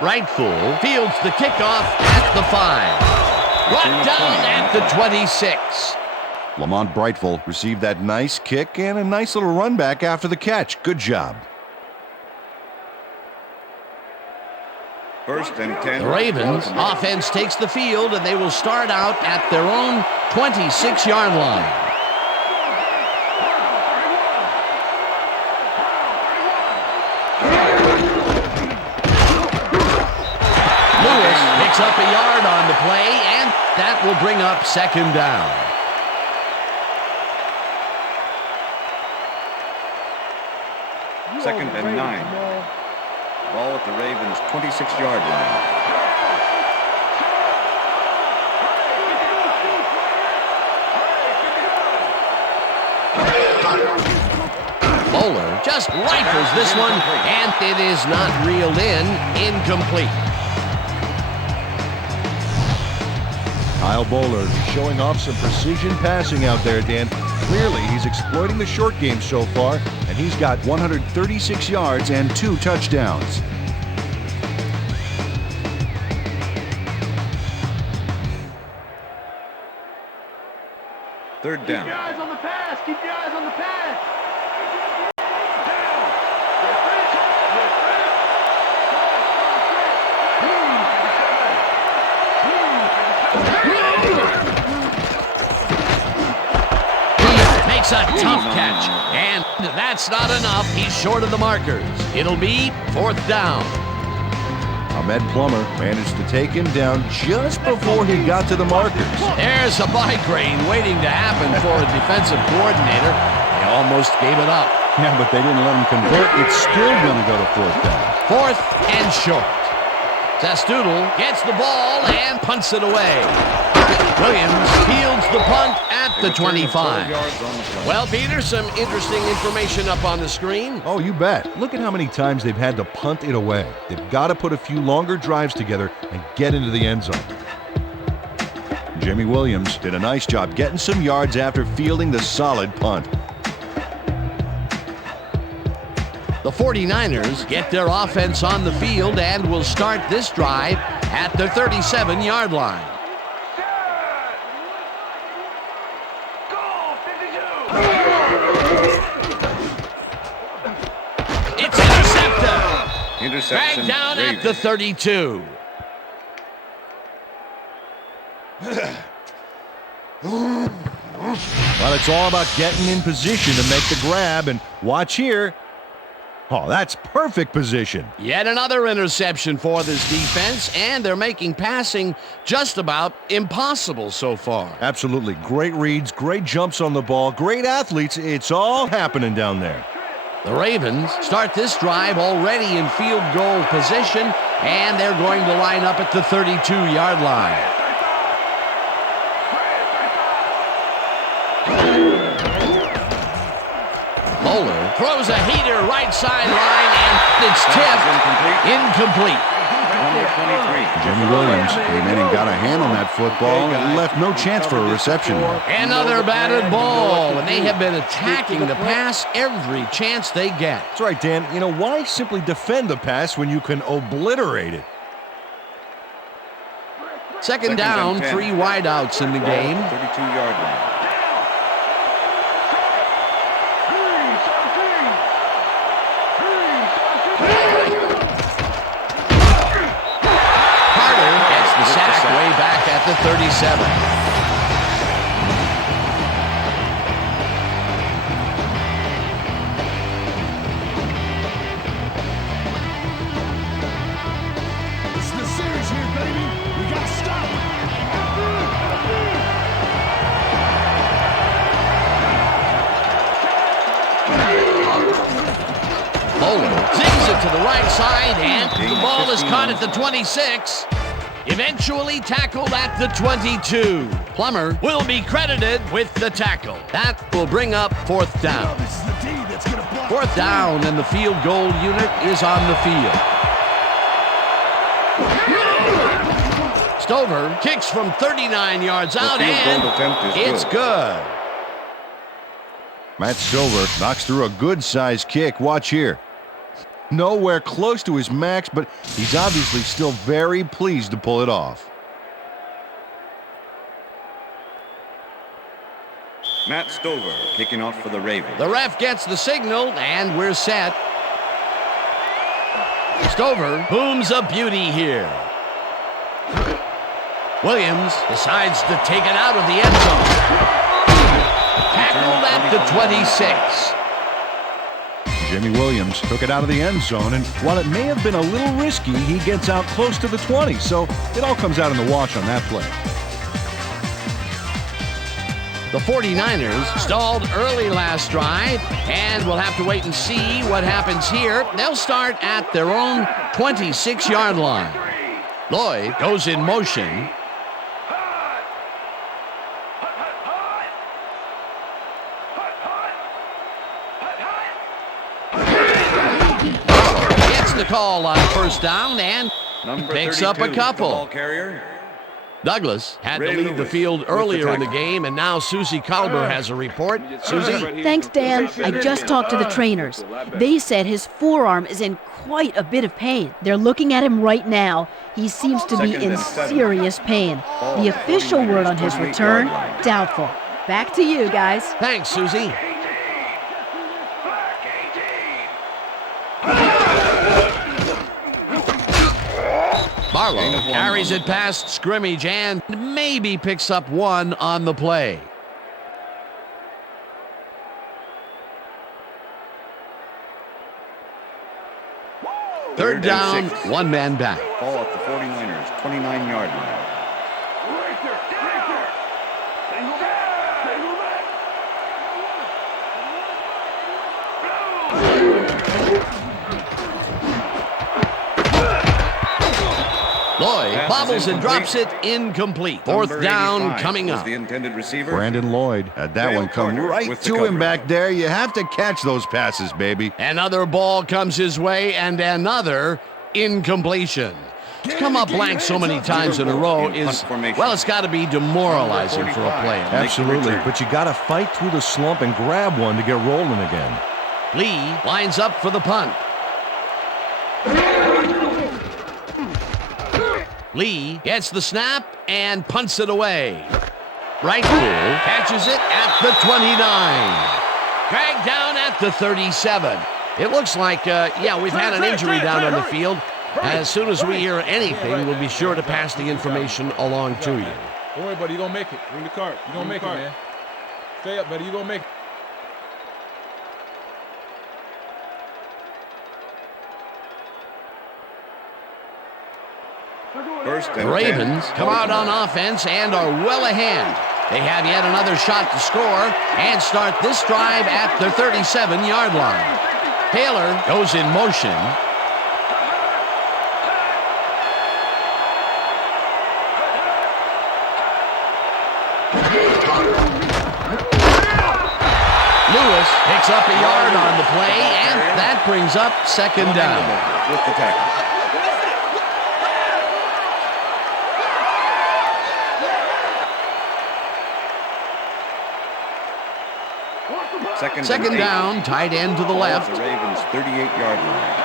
Rightful fields the kickoff at the 5. Brought down at the 26. Lamont Brightful received that nice kick and a nice little run back after the catch. Good job. 1st and 10. The Ravens offense takes the field, and they will start out at their own 26-yard line. Lewis picks up a yard on the play, and that will bring up 2nd down. Second and 9. Ball at the Ravens' 26-yard line. Bowler just rifles this one, and it is not reeled in. Incomplete. Kyle Bowler showing off some precision passing out there, Dan. Clearly, he's exploiting the short game so far, and he's got 136 yards and 2 touchdowns. Third down. Keep your eyes on the pass. Keep your eyes on the pass. Makes a tough catch, and that's not enough. He's short of the markers. It'll be 4th down. Ahmed Plummer managed to take him down just before he got to the markers. There's a migraine waiting to happen for a defensive coordinator. They almost gave it up. Yeah, but they didn't let him convert. It's still going to go to 4th down. 4th and short. Testoodle gets the ball and punts it away. Williams fields the punt at the 25. Well, Peter, some interesting information up on the screen. Oh, you bet. Look at how many times they've had to punt it away. They've got to put a few longer drives together and get into the end zone. Jimmy Williams did a nice job getting some yards after fielding the solid punt. The 49ers get their offense on the field and will start this drive at the 37-yard line. It's intercepted. Interception. Dragged down at the 32. Well, it's all about getting in position to make the grab, and watch here. Oh, that's perfect position. Yet another interception for this defense, and they're making passing just about impossible so far. Absolutely. Great reads, great jumps on the ball, great athletes. It's all happening down there. The Ravens start this drive already in field goal position, and they're going to line up at the 32-yard line. Bowler throws a heater right sideline, and it's tipped. Incomplete. Jimmy Williams came in and got a hand on that football and left no chance for a reception. Another batted ball, and they have been attacking the pass every chance they get. That's right, Dan. You know, why simply defend the pass when you can obliterate it? Second down, 3 wideouts in the game. 32-yard line. at the 37. This is the series here, baby. We gotta stop it. Bowler zings it to the right side, and the ball is caught at the 26. Eventually tackled at the 22. Plummer will be credited with the tackle. That will bring up fourth down. This is the D that's gonna block. Fourth down, and the field goal unit is on the field. Stover kicks from 39 yards out, field and goal attempt is it's good. Matt Silver knocks through a good-sized kick. Watch here. Nowhere close to his max, but he's obviously still very pleased to pull it off. Matt Stover kicking off for the Ravens. The ref gets the signal, and we're set. Stover booms a beauty here. Williams decides to take it out of the end zone. Tackled at the 26. Jimmy Williams took it out of the end zone, and while it may have been a little risky, he gets out close to the 20, so it all comes out in the wash on that play. The 49ers stalled early last drive, and we'll have to wait and see what happens here. They'll start at their own 26-yard line. Lloyd goes in motion. Gets the call on first down, and picks up a couple. Ball carrier. Douglas had to Ray leave the Lewis field with the earlier in the tackle. game, and now Susie Colber has a report. Susie? Thanks, Dan. I just talked to the trainers. They said his forearm is in quite a bit of pain. They're looking at him right now. He seems to be in serious pain. The official word on his return, doubtful. Back to you, guys. Thanks, Susie. Barlow carries it past scrimmage and maybe picks up one on the play. Third down, one man back. Ball at the 49ers, 29-yard line. Lloyd bobbles and drops it incomplete. Fourth down coming up. The intended receiver. Brandon Lloyd had that Dale one come Carter right with the to him coverage. back there. You have to catch those passes, baby. Another ball comes his way, and another incompletion. To come up blank so many times in a row is, well, it's got to be demoralizing for a player. Absolutely, but you got to fight through the slump and grab one to get rolling again. Lee lines up for the punt. Lee gets the snap and punts it away. Right pool catches it at the 29. Dragged down at the 37. It looks like, we've had an injury down on the field. As soon as we hear anything, we'll be sure to pass the information along to you. Don't worry, buddy. You're going to make it. Bring the cart. You're going to make it, man. Stay up, buddy. You're going to make it. First and The Ravens come out on offense and are well ahead. They have yet another shot to score and start this drive at their 37-yard line. Taylor goes in motion. Lewis picks up a yard on the play, and that brings up second down. with the tackle. Second down, tight end to the left. The Ravens' 38-yard line.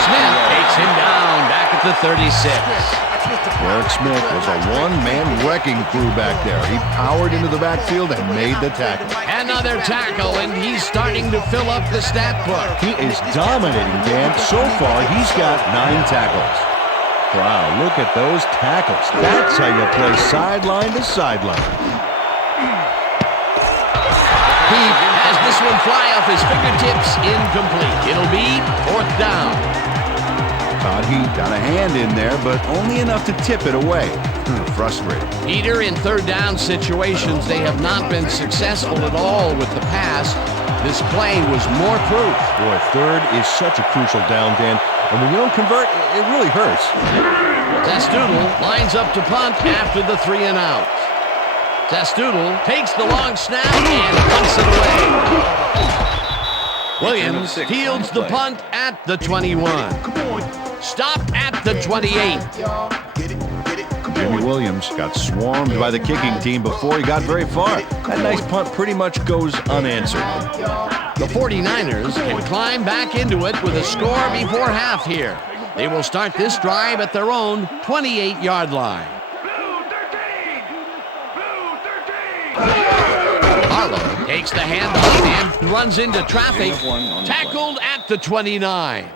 Smith takes him down back at the 36. Derek Smith was a one-man wrecking crew back there. He powered into the backfield and made the tackle. Another tackle, and he's starting to fill up the stat book. He is dominating, Dan. So far, he's got 9 tackles. Wow, look at those tackles. That's how you play sideline to sideline. He has this one fly off his fingertips, incomplete. It'll be 4th down. Todd Heat got a hand in there, but only enough to tip it away. Frustrating. Peter, in 3rd down situations, they have not been successful at all with the pass. This play was more proof. Boy, 3rd is such a crucial down, Dan. And when you don't convert, it really hurts. Testudo lines up to punt after the 3 and out. Testudo takes the long snap and punts it away. Williams fields the punt at the 21. Stop at the 28. Jimmy Williams got swarmed by the kicking team before he got very far. That nice punt pretty much goes unanswered. The 49ers can climb back into it with a score before half here. They will start this drive at their own 28-yard line. Harlow takes the handoff and runs into traffic. Tackled at the 29.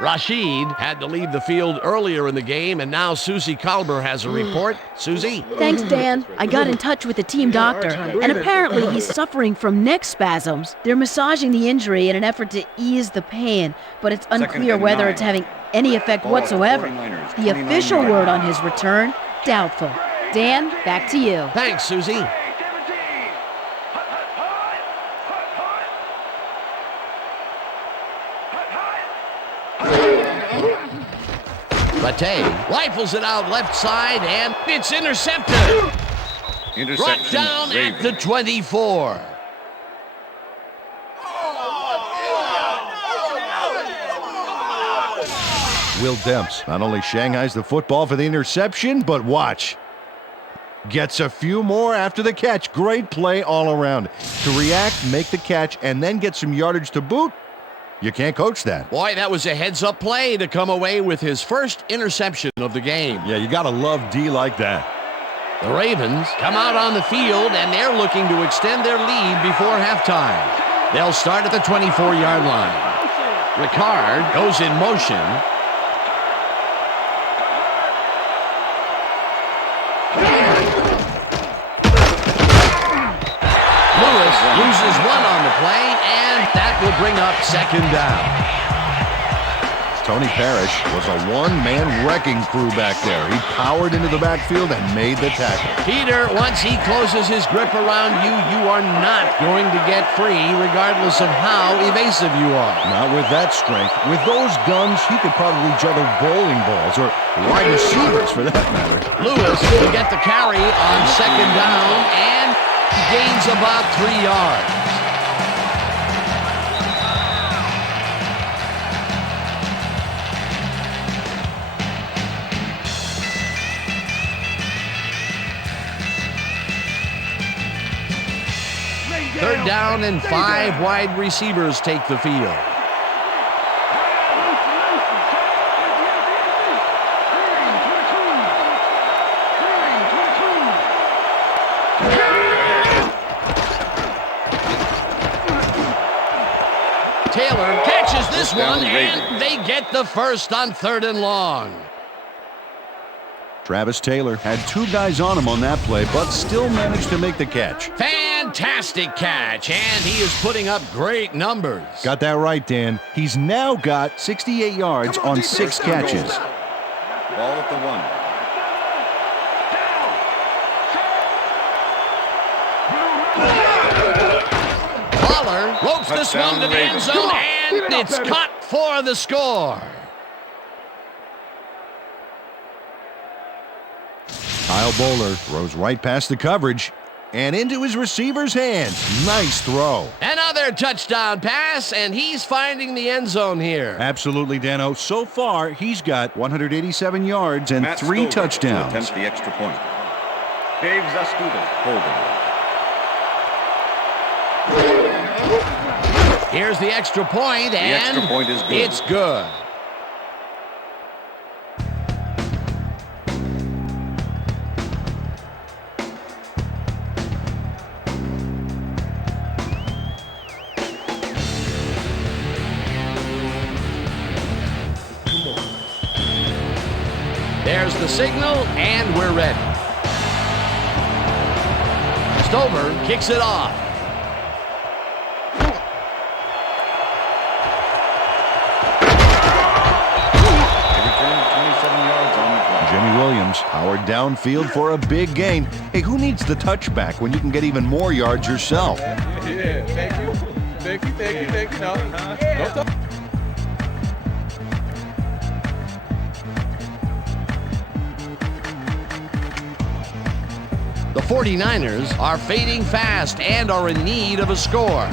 Rashid had to leave the field earlier in the game, and now Susie Kalber has a report. Susie? Thanks, Dan. I got in touch with the team doctor, and apparently he's suffering from neck spasms. They're massaging the injury in an effort to ease the pain, but it's unclear whether it's having any effect whatsoever. The official word on his return, doubtful. Dan, back to you. Thanks, Susie. Bate rifles it out left side, and it's intercepted. Brought down at the 24. Will Demps not only shanghais the football for the interception, but watch. Gets a few more after the catch. Great play all around. To react, make the catch, and then get some yardage to boot. You can't coach that. Boy, that was a heads-up play to come away with his first interception of the game. Yeah, you got to love D like that. The Ravens come out on the field, and they're looking to extend their lead before halftime. They'll start at the 24-yard line. Ricard goes in motion. Lewis loses one on the play, and that will bring up 2nd down. Tony Parrish was a one-man wrecking crew back there. He powered into the backfield and made the tackle. Peter, once he closes his grip around you, you are not going to get free, regardless of how evasive you are. Not with that strength. With those guns, he could probably juggle bowling balls, or wide receivers for that matter. Lewis will get the carry on 2nd down, and gains about 3 yards. Third down and 5 wide receivers take the field. Taylor catches this one, and they get the first on 3rd and long. Travis Taylor had 2 guys on him on that play, but still managed to make the catch. Fantastic catch, and he is putting up great numbers. Got that right, Dan. He's now got 68 yards on 6 catches. Ball at the 1. Waller ropes this one to the end zone, and it's caught for the score. Kyle Bowler throws right past the coverage and into his receiver's hands. Nice throw. Another touchdown pass, and he's finding the end zone here. Absolutely, Dano. So far, he's got 187 yards and 3 touchdowns. Attempt the extra point. Dave Zastuda holding. Here's the extra point, and the extra point is good. It's good. signal, and we're ready. Stover kicks it off. Jimmy Williams powered downfield for a big gain. Hey, who needs the touchback when you can get even more yards yourself? Yeah, thank you. No, don't talk. The 49ers are fading fast and are in need of a score.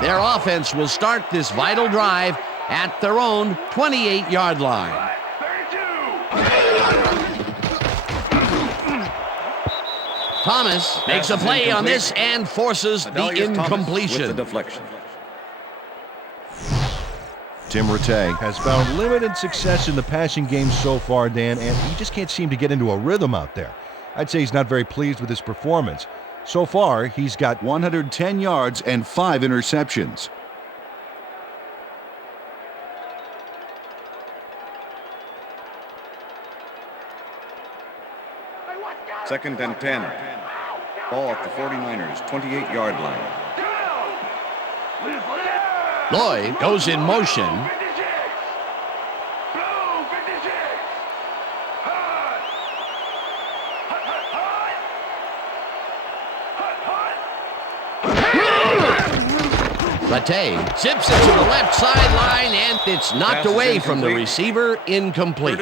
Their offense will start this vital drive at their own 28-yard line. Thomas makes a play on this and forces the incompletion. With the deflection. Tim Rattay has found limited success in the passing game so far, Dan, and he just can't seem to get into a rhythm out there. I'd say he's not very pleased with his performance. So far, he's got 110 yards and 5 interceptions. Second and 10. Ball at the 49ers, 28-yard line. Lloyd goes in motion. Rattay zips it to the left sideline, and it's knocked away from the receiver, incomplete.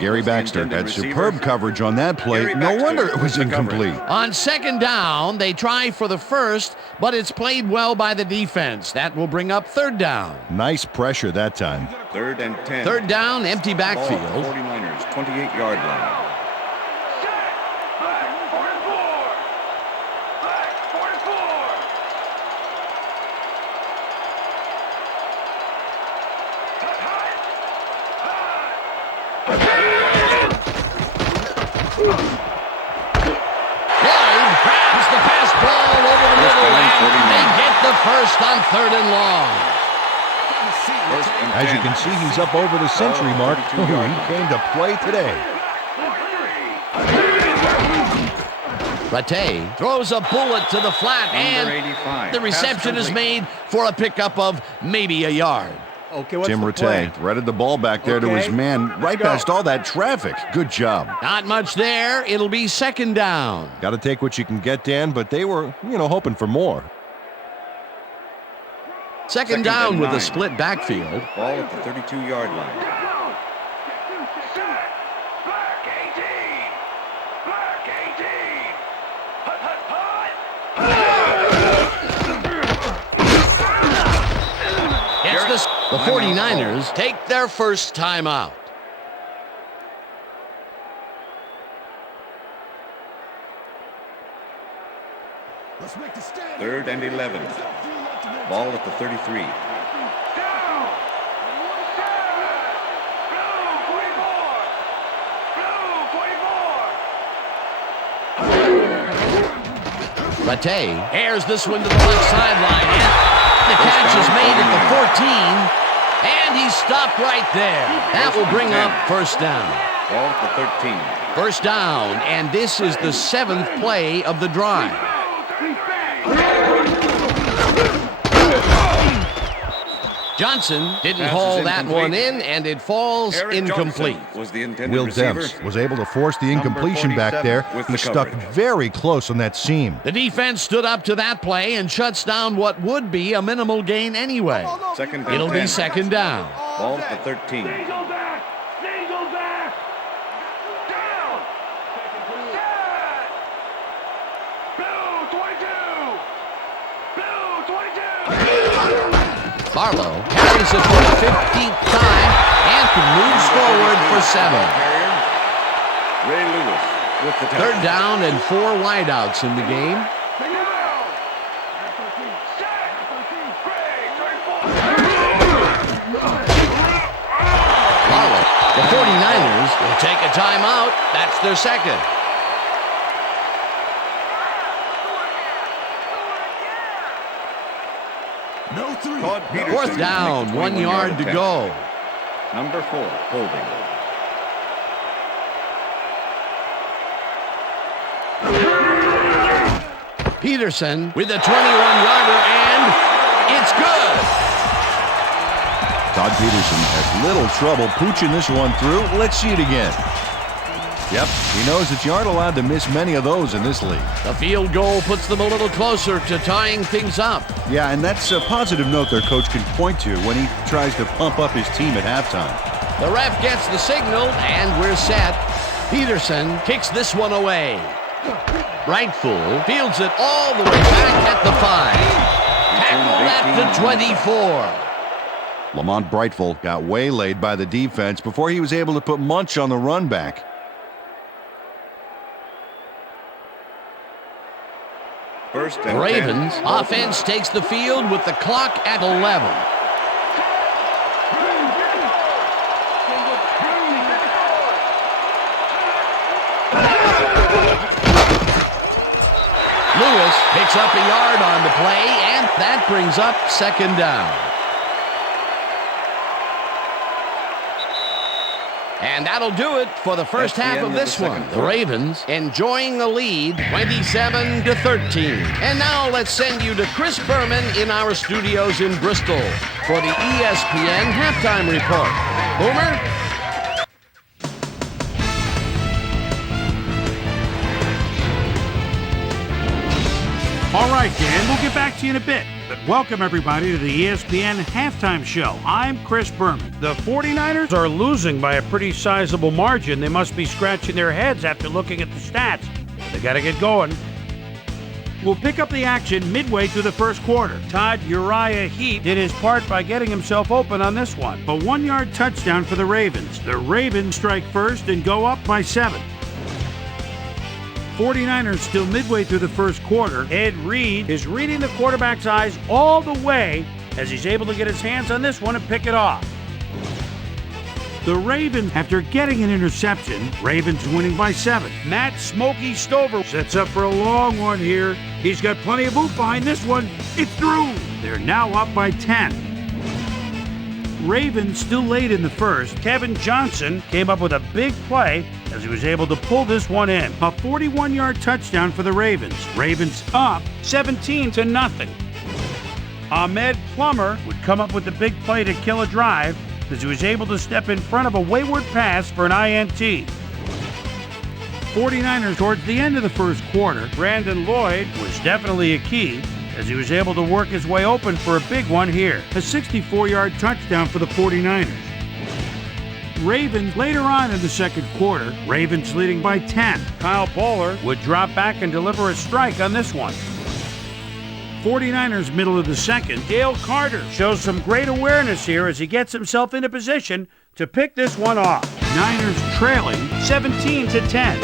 Gary Baxter had superb coverage on that play. No wonder it was incomplete. On second down, they try for the first, but it's played well by the defense. That will bring up third down. nice pressure that time. Third and 10. Third down, empty backfield. Ball at the 49ers, 28-yard line. First on third and long. As you can see, he's up over the century mark. He came to play today. Rattay throws a bullet to the flat, and the reception is made for a pickup of maybe a yard. Okay, what's Tim the Rattay plan? threaded the ball back there to his man right past all that traffic. Good job. Not much there. It'll be second down. Got to take what you can get, Dan, but they were, hoping for more. Second down with a split backfield. Ball at the 32-yard line. The 49ers take their first timeout. Third and 11. Ball at the 33. Rattay airs this one to the left sideline. And the catch is made at the 14, and he's stopped right there. That will bring up first down. Ball at the 13. First down, and this is the 7th play of the drive. Johnson didn't haul that one in, and it falls incomplete. Was the intended Will receiver. Debs was able to force the incompletion back there. He stuck very close on that seam. The defense stood up to that play and shuts down what would be a minimal gain anyway. Second and It'll 10. be second down. Ball at the 13. Single back! Single back! Down! Set! Blue 22! Blue 22! Barlow carries it for the 15th time and moves forward for 7. Ray Lewis with the Third down and 4 wideouts in the game. Barlow, the 49ers will take a timeout. That's their second. Fourth down, 1 yard to go. Number 4, holding. Peterson with a 21-yarder, and it's good. Todd Peterson has little trouble pooching this one through. Let's see it again. Yep, he knows that you aren't allowed to miss many of those in this league. The field goal puts them a little closer to tying things up. Yeah, and that's a positive note their coach can point to when he tries to pump up his team at halftime. The ref gets the signal, and we're set. Peterson kicks this one away. Brightful fields it all the way back at the 5. Tackled at the 24. Lamont Brightful got waylaid by the defense before he was able to put Munch on the run back. First and Ravens 10. offense takes the field with the clock at 11. Lewis picks up a yard on the play, and that brings up second down. And that'll do it for the first half of this one. The Ravens enjoying a lead, 27-13. And now let's send you to Chris Berman in our studios in Bristol for the ESPN halftime report. Boomer? All right, Dan, we'll get back to you in a bit. But welcome, everybody, to the ESPN Halftime Show. I'm Chris Berman. The 49ers are losing by a pretty sizable margin. They must be scratching their heads after looking at the stats. They got to get going. We'll pick up the action midway through the first quarter. Todd Uriah Heep did his part by getting himself open on this one. A 1-yard touchdown for the Ravens. The Ravens strike first and go up by 7. 49ers still midway through the first quarter. Ed Reed is reading the quarterback's eyes all the way as he's able to get his hands on this one and pick it off. The Ravens, after getting an interception, Ravens winning by 7. Matt Smokey Stover sets up for a long one here. He's got plenty of oomph behind this one. It's through. They're now up by 10. Ravens still late in the first. Kevin Johnson came up with a big play as he was able to pull this one in. A 41-yard touchdown for the Ravens. Ravens up 17-0. Ahmed Plummer would come up with the big play to kill a drive as he was able to step in front of a wayward pass for an INT. 49ers towards the end of the first quarter. Brandon Lloyd was definitely a key as he was able to work his way open for a big one here. A 64-yard touchdown for the 49ers. Ravens later on in the second quarter. Ravens leading by 10. Kyle Bowler would drop back and deliver a strike on this one. 49ers middle of the second. Dale Carter shows some great awareness here as he gets himself into position to pick this one off. Niners trailing 17-10.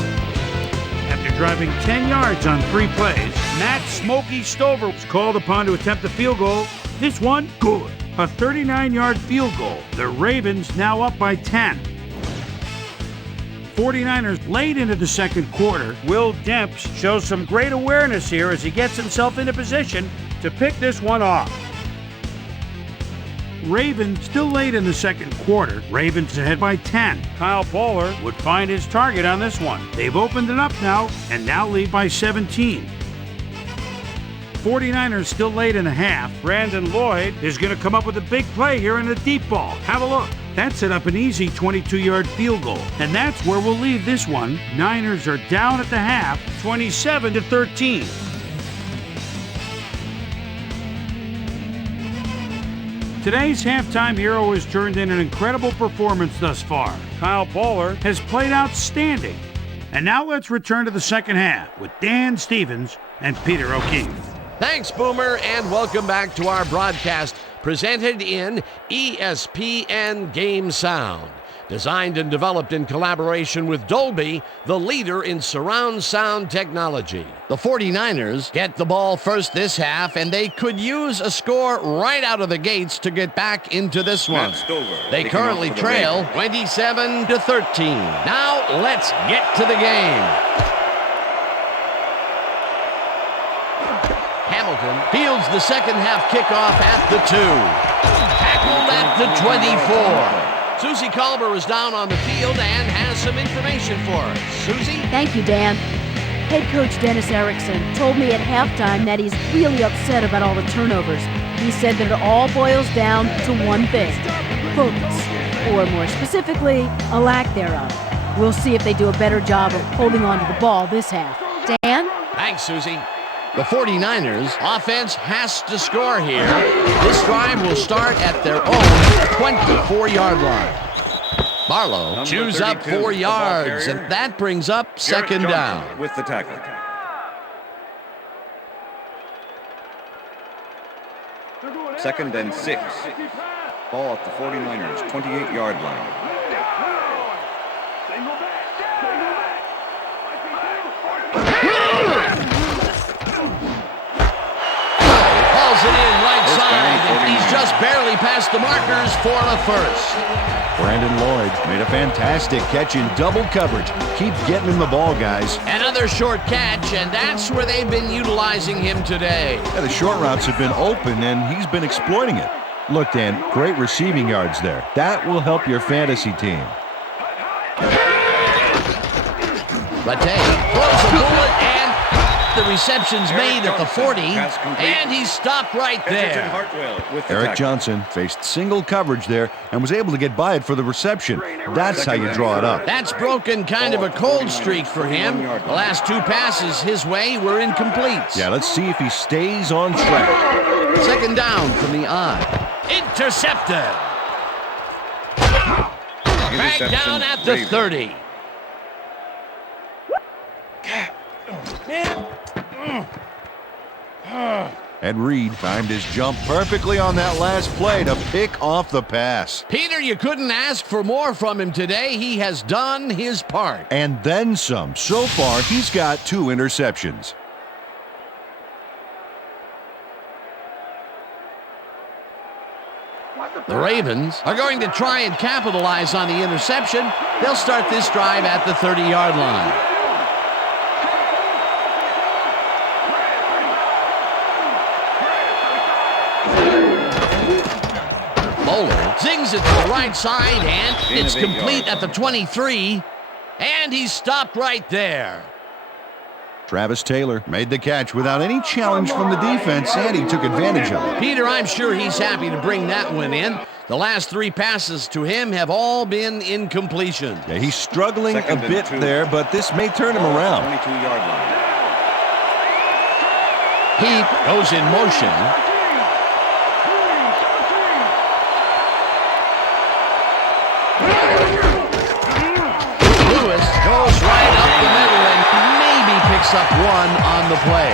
After driving 10 yards on 3 plays, Matt Smokey Stover was called upon to attempt the field goal. This one, good. A 39-yard field goal. The Ravens now up by 10. 49ers late into the second quarter. Will Demps shows some great awareness here as he gets himself into position to pick this one off. Ravens still late in the second quarter. Ravens ahead by 10. Kyle Bowler would find his target on this one. They've opened it up now and now lead by 17. 49ers still late in the half. Brandon Lloyd is going to come up with a big play here in the deep ball. Have a look. That set up an easy 22-yard field goal. And that's where we'll leave this one. Niners are down at the half, 27-13. Today's halftime hero has turned in an incredible performance thus far. Kyle Bowler has played outstanding. And now let's return to the second half with Dan Stevens and Peter O'Keefe. Thanks, Boomer, and welcome back to our broadcast presented in ESPN Game Sound. Designed and developed in collaboration with Dolby, the leader in surround sound technology. The 49ers get the ball first this half, and they could use a score right out of the gates to get back into this one. They currently trail 27-13. Now let's get to the game. Hamilton fields the second half kickoff at the 2. Tackled at the 24. Susie Colbert is down on the field and has some information for us. Susie? Thank you, Dan. Head coach Dennis Erickson told me at halftime that he's really upset about all the turnovers. He said that it all boils down to one thing: focus, or more specifically, a lack thereof. We'll see if they do a better job of holding on to the ball this half. Dan? Thanks, Susie. The 49ers offense has to score here. This drive will start at their own 24-yard line. Barlow chews up 4 yards, and that brings up second down. With the tackle. Second and 6. Ball at the 49ers 28-yard line. Hauls it in right side, and he's just barely past the markers for a first. Brandon Lloyd made a fantastic catch in double coverage. Keep getting him the ball, guys. Another short catch, and that's where they've been utilizing him today. Yeah, the short routes have been open, and he's been exploiting it. Look, Dan, great receiving yards there. That will help your fantasy team. Rattay throws a bullet, and the reception's made at the 40, and he's stopped right there. Eric Johnson faced single coverage there and was able to get by it for the reception. That's how you draw it up. That's broken kind of a cold streak for him. The last 2 passes his way were incomplete. Yeah, let's see if he stays on track. Second down from the eye. Intercepted. Back down at the 30. Ed Reed timed his jump perfectly on that last play to pick off the pass. Peter, you couldn't ask for more from him today. He has done his part. And then some. So far, he's got 2 interceptions. The Ravens are going to try and capitalize on the interception. They'll start this drive at the 30-yard line. Bowler zings it to the right side, and it's complete at the 23, and he's stopped right there. Travis Taylor made the catch without any challenge from the defense, and he took advantage of it. Peter, I'm sure he's happy to bring that one in. The last 3 passes to him have all been incompletion. Yeah, he's struggling a bit there, but this may turn him around. 22-yard line. Heap goes in motion. Lewis goes right up the middle and maybe picks up 1 on the play.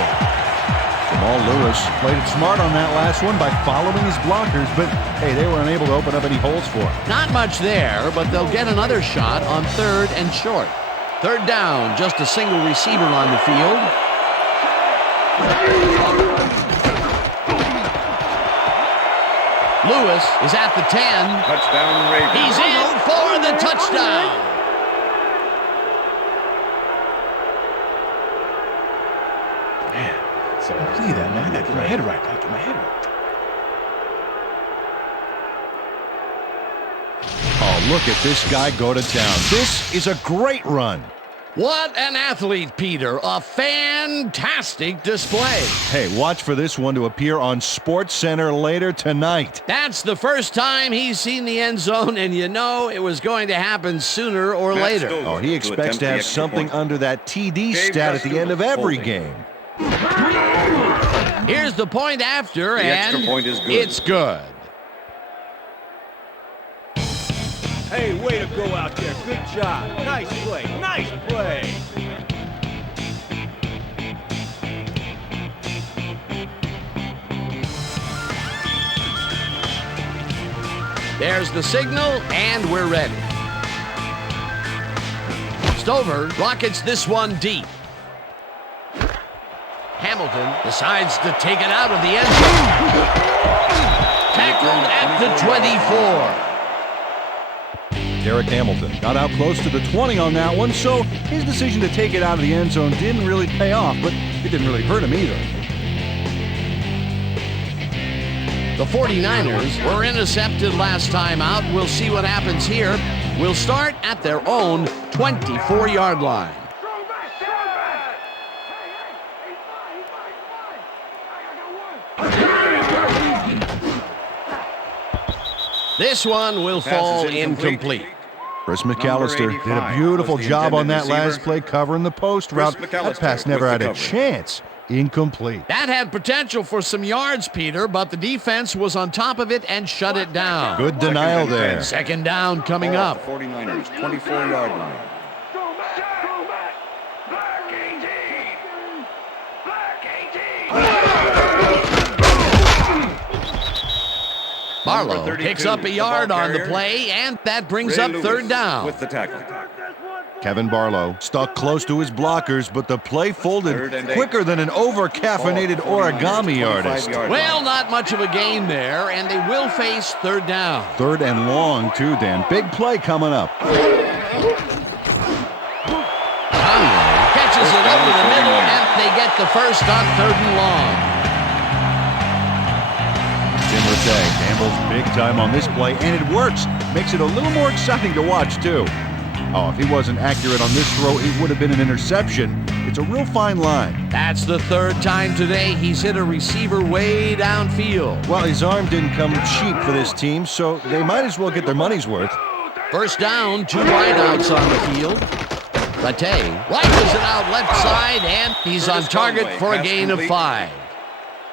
Jamal Lewis played it smart on that last one by following his blockers, but hey, they were unable to open up any holes for him. Not much there, but they'll get another shot on 3rd and short. 3rd down, just a single receiver on the field. Lewis is at the 10. Touchdown, Ravens. He's in for the touchdown. So see that, man. I gotta get my head right. Oh, look at this guy go to town. This is a great run. What an athlete, Peter. A fantastic display. Hey, watch for this one to appear on SportsCenter later tonight. That's the first time he's seen the end zone, and you know it was going to happen sooner or later. Oh, he expects to have something under that TD stat at the end of every game. Here's the point after, The and extra point is good. it's good. Hey, way to go out there. Good job. Nice play. Nice play. There's the signal, and we're ready. Stover rockets this one deep. Hamilton decides to take it out of the end zone. Tackled at the 24. Derek Hamilton got out close to the 20 on that one, so his decision to take it out of the end zone didn't really pay off, but it didn't really hurt him either. The 49ers were intercepted last time out. We'll see what happens here. We'll start at their own 24-yard line. This one will Pass is fall incomplete. incomplete. Chris McAllister did a beautiful was the job on intended that last receiver. play covering the post Chris route. That McAllister pass never with had the a coverage. chance. Incomplete. That had potential for some yards, Peter, but the defense was on top of it and shut it down. Good denial Second and there. 10. Second down coming Ball up. at the 49ers, 24-yard line. Go back, go back. Black 18. Black 18. Barlow Number 32, picks up a the yard ball on the carrier. play, and that brings Ray up Lewis third down. with the tackle. Kevin Barlow stuck close to his blockers, but the play folded Third and 8. quicker than an over-caffeinated Ball at the 49ers, origami artist. 25-yard Well, line. not much of a gain there, and they will face third down. Third and long, too, Dan. Big play coming up. Conway catches it over the middle, and they get the first on third and long. Tim Rattay gambles big time on this play, and it works. Makes it a little more exciting to watch, too. Oh, if he wasn't accurate on this throw, it would have been an interception. It's a real fine line. That's the third time today he's hit a receiver way downfield. Well, his arm didn't come cheap for this team, so they might as well get their money's worth. First down, two wideouts on the field. Rattay rifles it out left side, and he's on target for a gain of 5.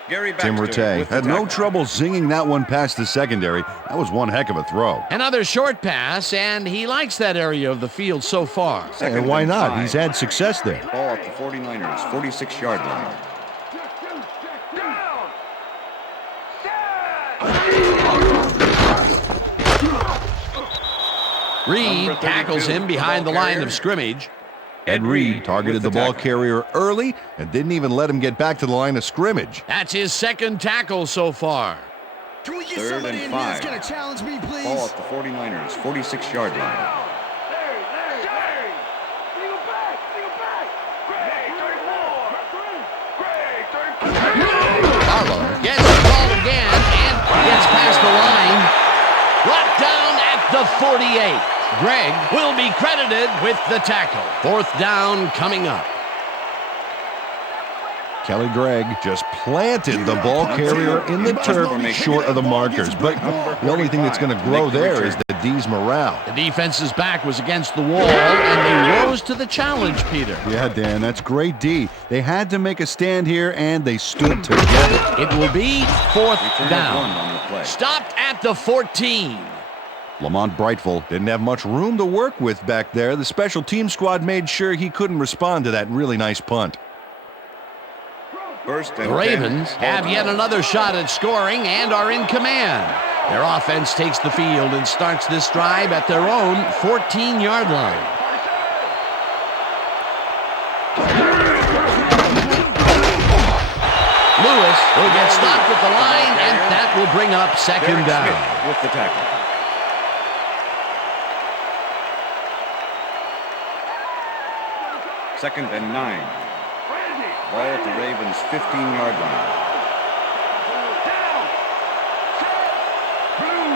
Gary Tim Baxter Rattay with the had no tackle. trouble zinging that one past the secondary. That was one heck of a throw. Another short pass, and he likes that area of the field so far. Second And why and not? 5. He's had success there. Ball at the 49ers, 46-yard line. Reed Number 32, tackles him behind the ball line carrier. of scrimmage. Ed Reed targeted the with the ball tackle. carrier early and didn't even let him get back to the line of scrimmage. That's his second tackle so far. Can we get Third somebody and in here 5. that's going to challenge me, please? Ball at the 49ers, 46-yard line. Barlow gets the ball again and gets past the line. Brought down at the 48. Greg will be credited with the tackle. Fourth down coming up. Kelly Gregg just planted the ball carrier in the turf short of the markers. But the only thing that's going to grow there is the D's morale. The defense's back was against the wall, and they rose to the challenge, Peter. Yeah, Dan, that's great D. They had to make a stand here, and they stood together. It will be fourth Return of 1 down. on the play. Stopped at the 14. Lamont Brightful didn't have much room to work with back there. The special team squad made sure he couldn't respond to that really nice punt. First and The 10. Ravens have yet another shot at scoring and are in command. Their offense takes the field and starts this drive at their own 14-yard line. Lewis will get stopped at the line, and that will bring up second Derek down. Smith with the tackle. Second and 9. Ball at the Ravens' 15-yard line.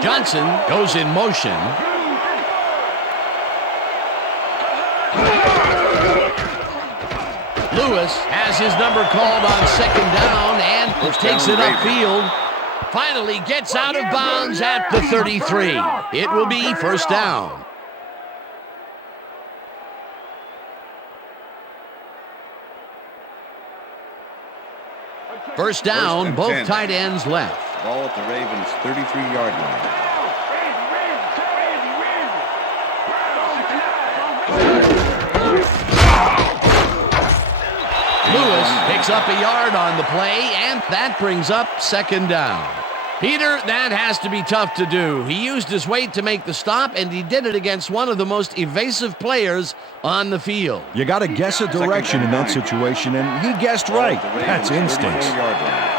Johnson goes in motion. Lewis has his number called on second down and takes it upfield. Finally gets out of bounds at the 33. It will be first down. First down, and both 10. tight ends left. Ball at the Ravens' 33-yard line. Lewis picks up a yard on the play, and that brings up second down. Peter, that has to be tough to do. He used his weight to make the stop, and he did it against one of the most evasive players on the field. You got to guess a direction in that situation, and he guessed right. Ball at the That's Ravens' instincts. 34-yard line.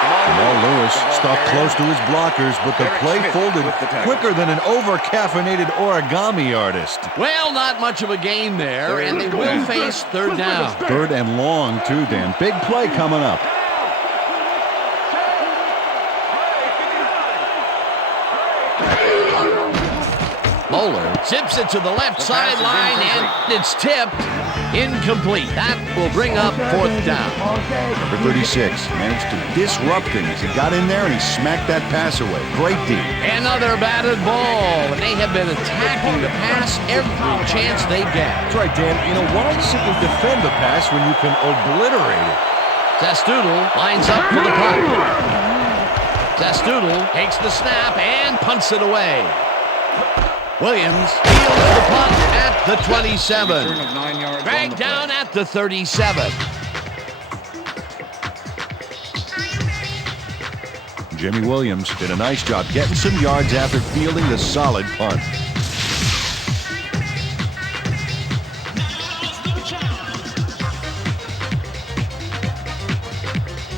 Jamal Lewis stuck close to his blockers, but the Derek play Smith folded with the tackle. quicker than an over-caffeinated origami artist. Well, not much of a gain there, and they will face third down. Third and long, too, Dan. Big play coming up. Moeller Zips it to the left sideline, and it's tipped. Incomplete. That will bring up 4th down. Number 36 managed to disrupt things. He got in there and he smacked that pass away. Great D. Another batted ball. They have been attacking the pass every chance they get. That's right, Dan. Why simply defend the pass when you can obliterate it? Zestoodle lines up for the punt. Zestoodle takes the snap and punts it away. Williams fields the punt at the 27. Dragged down at the 37. Jimmy Williams did a nice job getting some yards after fielding the solid punt.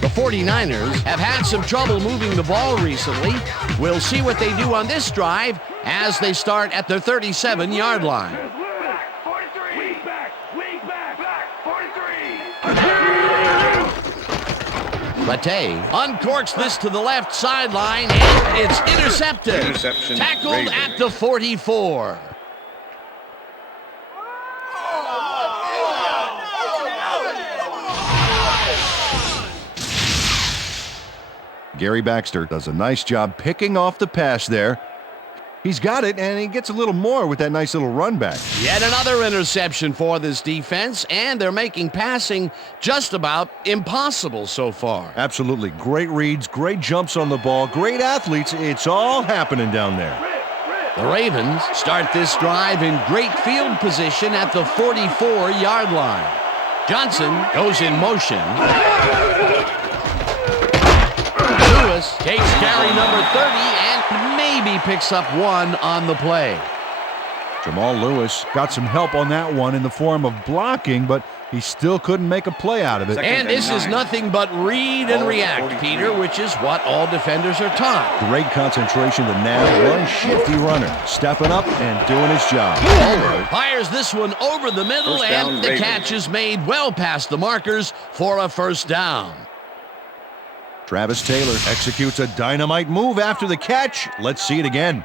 The 49ers have had some trouble moving the ball recently. We'll see what they do on this drive as they start at their 37-yard line. 43. Weak back, 43. Latte uncorks this to the left sideline, and it's intercepted. Interception, Tackled Ravens. at the 44. Gary Baxter does a nice job picking off the pass there. He's got it, and he gets a little more with that nice little run back. Yet another interception for this defense, and they're making passing just about impossible so far. Absolutely. Great reads, great jumps on the ball, great athletes. It's all happening down there. The Ravens start this drive in great field position at the 44-yard line. Johnson goes in motion. Lewis takes carry number 30 and maybe picks up one on the play. Jamal Lewis got some help on that one in the form of blocking, but he still couldn't make a play out of it. And this is nothing but read and react, Peter, which is what all defenders are taught. Great concentration to nab one shifty runner, stepping up and doing his job. Fuller fires this one over the middle, First down, and the Ravens. catch is made well past the markers for a first down. Travis Taylor executes a dynamite move after the catch. Let's see it again.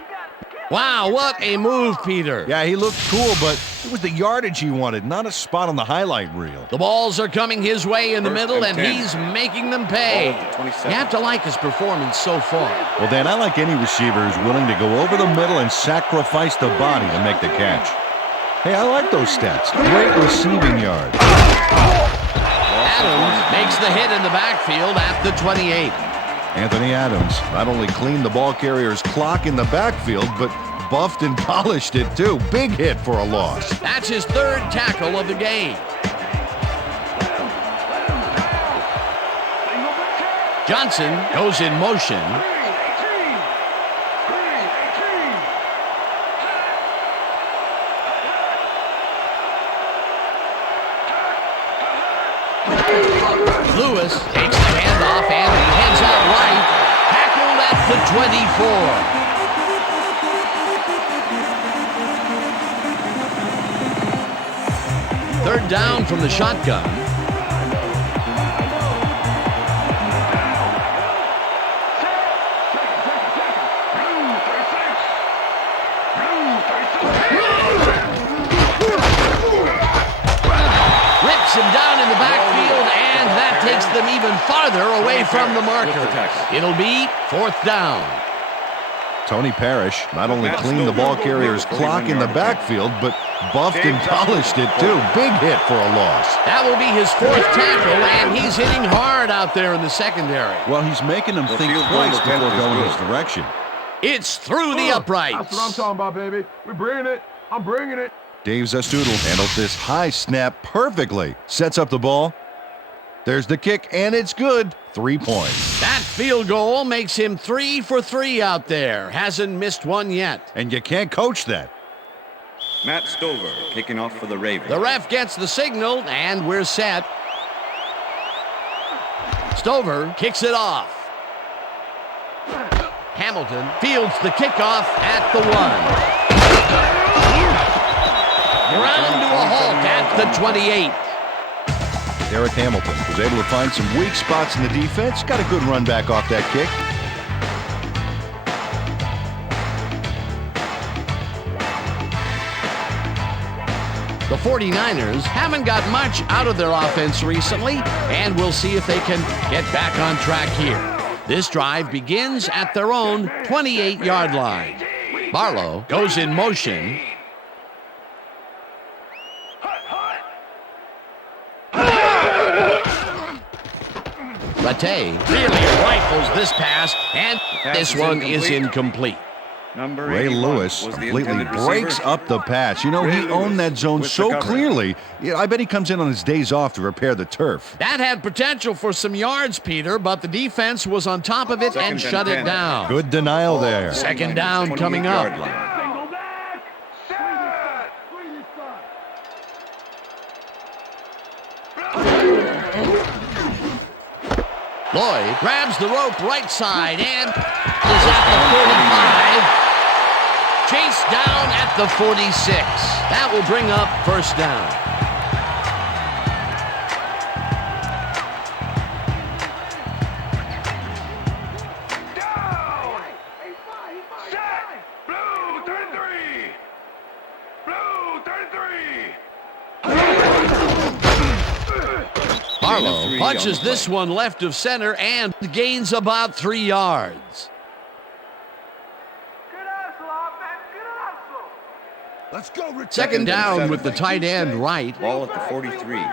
Wow, what a move, Peter. Yeah, he looked cool, but it was the yardage he wanted, not a spot on the highlight reel. The balls are coming his way in the First middle, and and 10. he's making them pay. Ball at the 27. You have to like his performance so far. Well, Dan, I like any receiver who's willing to go over the middle and sacrifice the body to make the catch. Hey, I like those stats. Great receiving yards. Adams makes the hit in the backfield at the 28. Anthony Adams not only cleaned the ball carrier's clock in the backfield, but buffed and polished it too. Big hit for a loss. That's his third tackle of the game. Johnson goes in motion. Lewis takes the handoff and he heads out right. Tackled at the 24. Third down from the shotgun. Rips him down in the backfield, and that takes them even farther away from the marker. It'll be fourth down. Tony Parrish not only cleaned the ball carrier's clock in the backfield, but buffed and polished it too. Big hit for a loss. That will be his fourth tackle, and he's hitting hard out there in the secondary. Well, he's making them think field goal twice before attempt is going good. his direction. It's through the uprights. That's what I'm talking about, baby. We're bringing it. I'm bringing it. Dave Zestoodle handles this high snap perfectly. Sets up the ball. There's the kick, and it's good. 3 points. That field goal makes him 3 for 3 out there. Hasn't missed one yet. And you can't coach that. Matt Stover kicking off for the Ravens. The ref gets the signal, and we're set. Stover kicks it off. Hamilton fields the kickoff at the 1. Ground to a halt at the 28. Derek Hamilton was able to find some weak spots in the defense. Got a good run back off that kick. The 49ers haven't got much out of their offense recently, and we'll see if they can get back on track here. This drive begins at their own 28-yard line. Barlow goes in motion. Latte really rifles this pass, and this one is incomplete. Ray Lewis completely breaks up the pass. You know, he owned that zone so clearly. Yeah, I bet he comes in on his days off to repair the turf. That had potential for some yards, Peter, but the defense was on top of it and shut it down. Good denial there. Second down coming up. Lloyd grabs the rope right side and is at the 45. Chased down at the 46. That will bring up first down. Down! Set! Blue 33! Blue 33! Barlow punches this one left of center and gains about 3 yards. Let's go, Richard. Second down with the tight end right. Ball at the 43.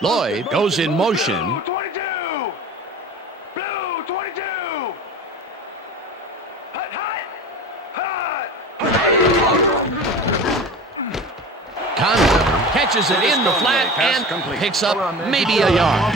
Lloyd goes in motion. Blue 22! Blue 22! Hut, hut! Hut! Conley catches it in the flat and picks up maybe a yard.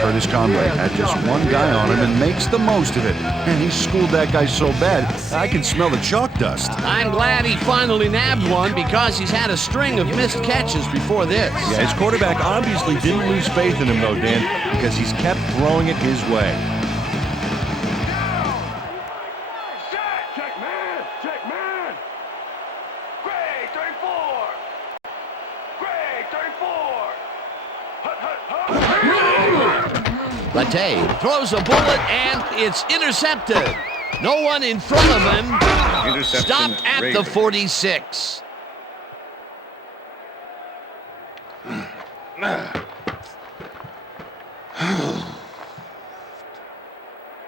Curtis Conway had just one guy on him and makes the most of it. And he schooled that guy so bad, I can smell the chalk dust. I'm glad he finally nabbed one because he's had a string of missed catches before this. Yeah, his quarterback obviously didn't lose faith in him, though, Dan, because he's kept throwing it his way. Check man! Check man! Greg 34! Greg 34! Hut, hut, hut! Latte throws a bullet and it's intercepted. No one in front of him. Interception Stopped at the 46.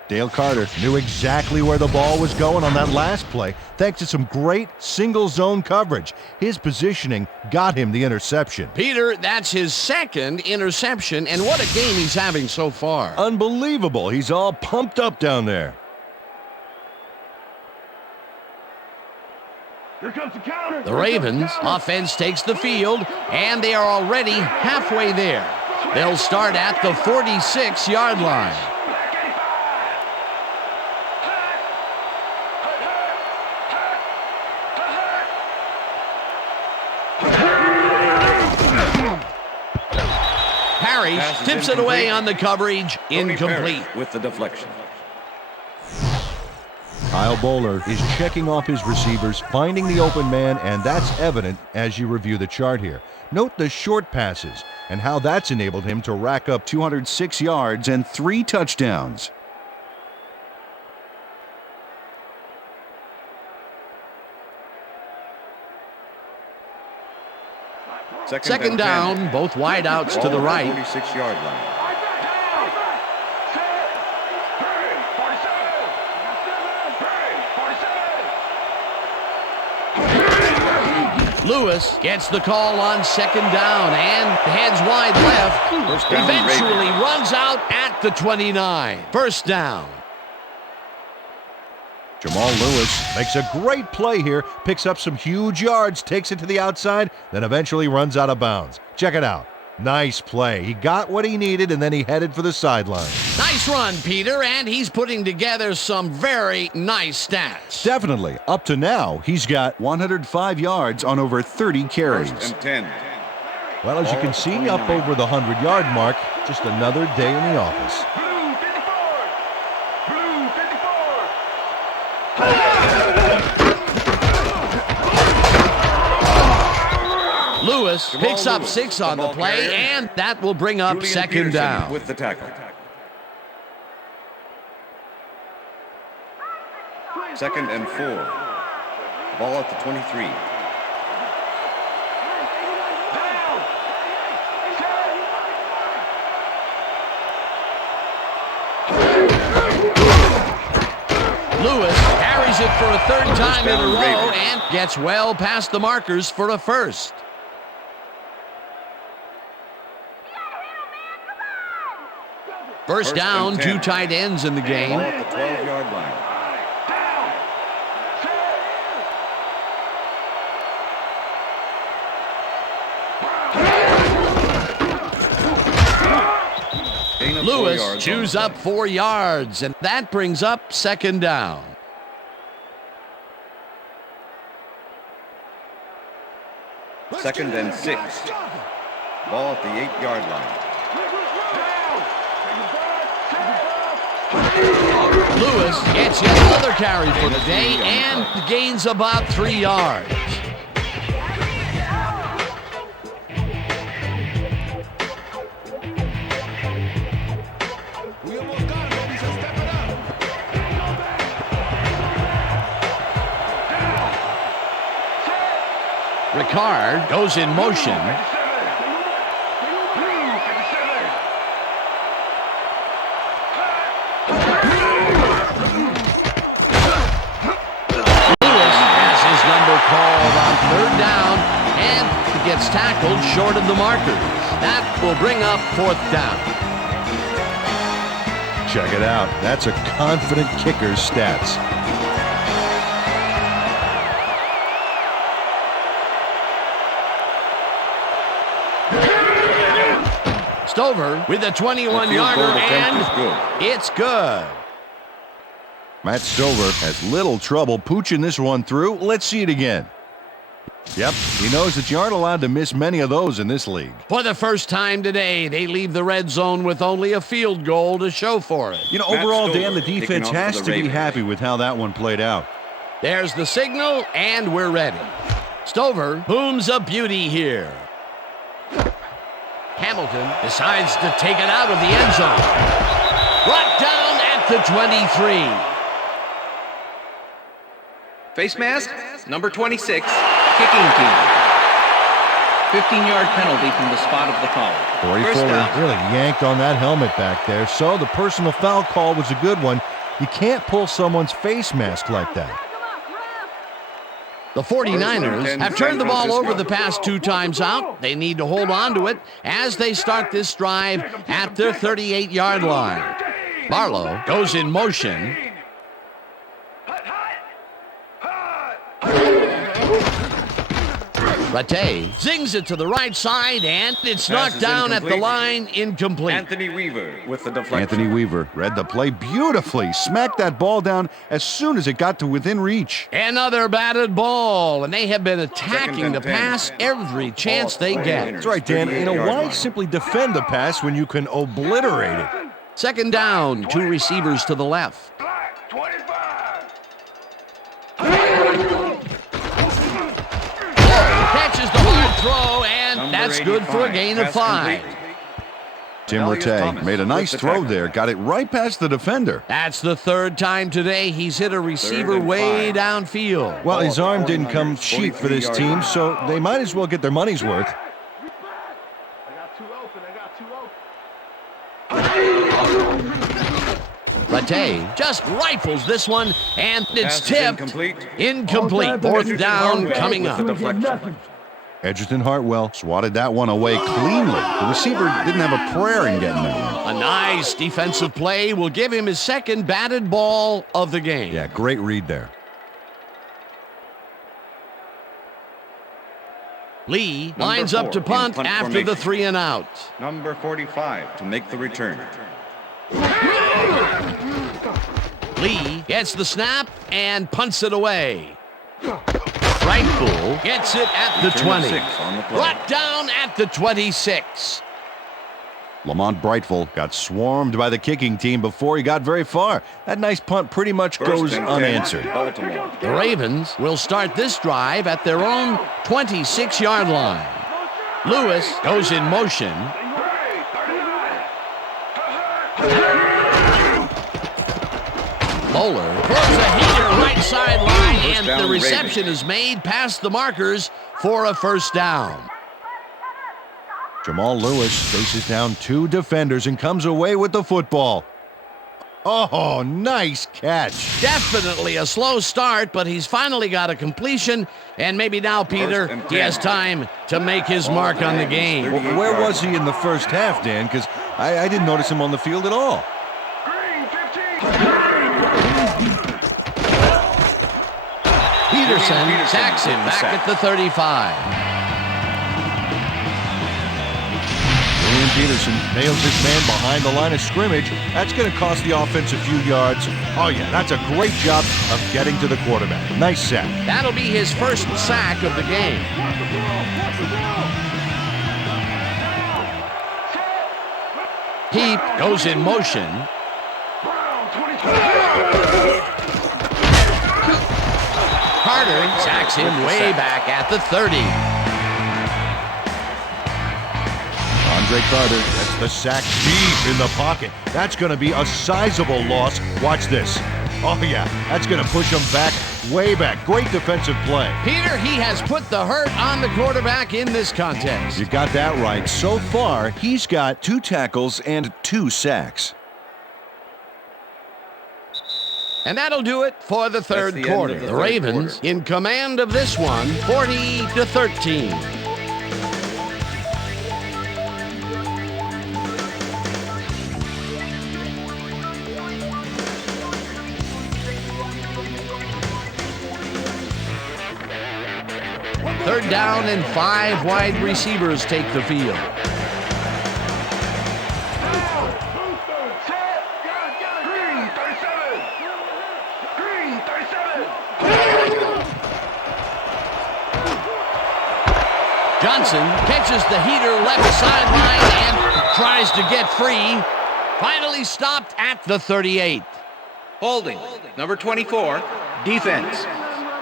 Dale Carter knew exactly where the ball was going on that last play, thanks to some great single zone coverage. His positioning got him the interception. Peter, that's his second interception, and what a game he's having so far. Unbelievable. He's all pumped up down there. Here comes the counter! The Ravens offense takes the field, and they are already halfway there. They'll start at the 46-yard line. Tips it away on the coverage. Incomplete. With the deflection. Kyle Bowler is checking off his receivers, finding the open man, and that's evident as you review the chart here. Note the short passes and how that's enabled him to rack up 206 yards and 3 touchdowns. Second down, both wideouts to the right. 46-yard line. Lewis gets the call on second down and heads wide left. Eventually runs out at the 29. First down. Jamal Lewis makes a great play here, picks up some huge yards, takes it to the outside, then eventually runs out of bounds. Check it out. Nice play. He got what he needed, and then he headed for the sideline. Nice run, Peter, and he's putting together some very nice stats. Definitely. Up to now, he's got 105 yards on over 30 carries. First and 10. Well, as you can see, up over the 100-yard mark, just another day in the office. Blue 54! Blue 54! Lewis picks up 6 on the play, and that will bring up second down. With the tackle. Second and 4. Ball at the 23. Lewis carries it for a third time in a row and gets well past the markers for a first. First down, 2 tight ends in the game. Ball at the 12-yard line. Lewis chews up 4 yards, and that brings up second down. Second and 6. Ball at the 8-yard line. Lewis gets yet another carry for the day and gains about 3 yards. Ricard goes in motion. Called on third down, and he gets tackled short of the markers. That will bring up fourth down. Check it out. That's a confident kicker's stats. Stover with a 21-yarder, and it's good. Matt Stover has little trouble pooching this one through. Let's see it again. Yep, he knows that you aren't allowed to miss many of those in this league. For the first time today, they leave the red zone with only a field goal to show for it. You know, overall, Dan, the defense has to be happy with how that one played out. There's the signal, and we're ready. Stover booms a beauty here. Hamilton decides to take it out of the end zone. Brought down at the 23. Face mask, number 26, kicking team. 15-yard penalty from the spot of the foul. Corey Fuller really yanked on that helmet back there, so the personal foul call was a good one. You can't pull someone's face mask like that. The 49ers have turned the ball over the past 2 times out. They need to hold on to it as they start this drive at their 38-yard line. Barlow goes in motion. Rattay zings it to the right side, and it's knocked down at the line, incomplete. Anthony Weaver with the deflection. Anthony Weaver read the play beautifully, smacked that ball down as soon as it got to within reach. Another batted ball, and they have been attacking the pass every chance they get. That's right, Dan. You know, why simply defend the pass when you can obliterate it? Second down, 2 receivers to the left. Catches the hard throw, and that's good for a gain of 5. Tim Rattay made a nice throw there, got it right past the defender. That's the 3rd time today he's hit a receiver way downfield. Well, his arm didn't come cheap for this team, so they might as well get their money's worth. Rattay just rifles this one, and it's tipped. Incomplete. Fourth down coming up. Edgerton Hartwell swatted that one away cleanly. The receiver didn't have a prayer in getting that one. A nice defensive play will give him his 2nd batted ball of the game. Yeah, great read there. Lee lines up to punt after the 3 and out. Number 45 to make the return. Lee gets the snap and punts it away. Frankful gets it at the 20. Brought down at the 26. Lamont Brightful got swarmed by the kicking team before he got very far. That nice punt pretty much goes unanswered. The Ravens will start this drive at their own 26-yard line. Lewis goes in motion. Bowler throws a heater right sideline, and down, the reception is made past the markers for a first down. Jamal Lewis faces down 2 defenders and comes away with the football. Oh, nice catch. Definitely a slow start, but he's finally got a completion, and maybe now, Peter, he has time to make his mark on the game. Well, where was he in the first half, Dan? Because I didn't notice him on the field at all. Peterson sacks him back at the 35. Peterson nails his man behind the line of scrimmage. That's going to cost the offense a few yards. Oh, yeah, that's a great job of getting to the quarterback. Nice sack. That'll be his first sack of the game. Heap goes in motion. Carter sacks him way back at the 30. Andre Carter gets the sack deep in the pocket. That's going to be a sizable loss. Watch this. Oh, yeah, that's going to push him back, way back. Great defensive play. Peter, he has put the hurt on the quarterback in this contest. You got that right. So far, he's got 2 tackles and 2 sacks. And that'll do it for the third quarter. The Ravens in command of this one, 40-13. Third down and 5 wide receivers take the field. Johnson catches the heater left sideline and tries to get free. Finally stopped at the 38. Holding. Number 24, defense.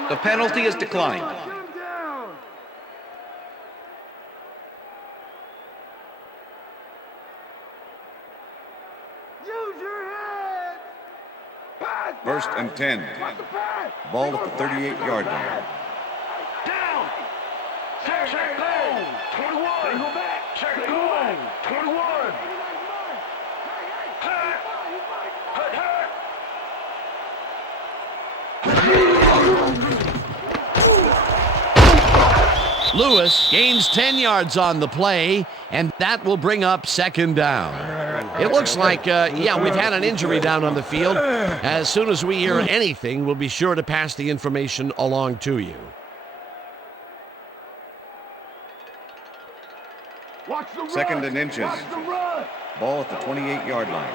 The penalty is declined. First and 10. Ball at the 38-yard line. Down. Check down. 21. Go back. Check down. 21. Lewis gains 10 yards on the play, and that will bring up second down. It looks like, we've had an injury down on the field. As soon as we hear anything, we'll be sure to pass the information along to you. Second and inches. Ball at the 28-yard line.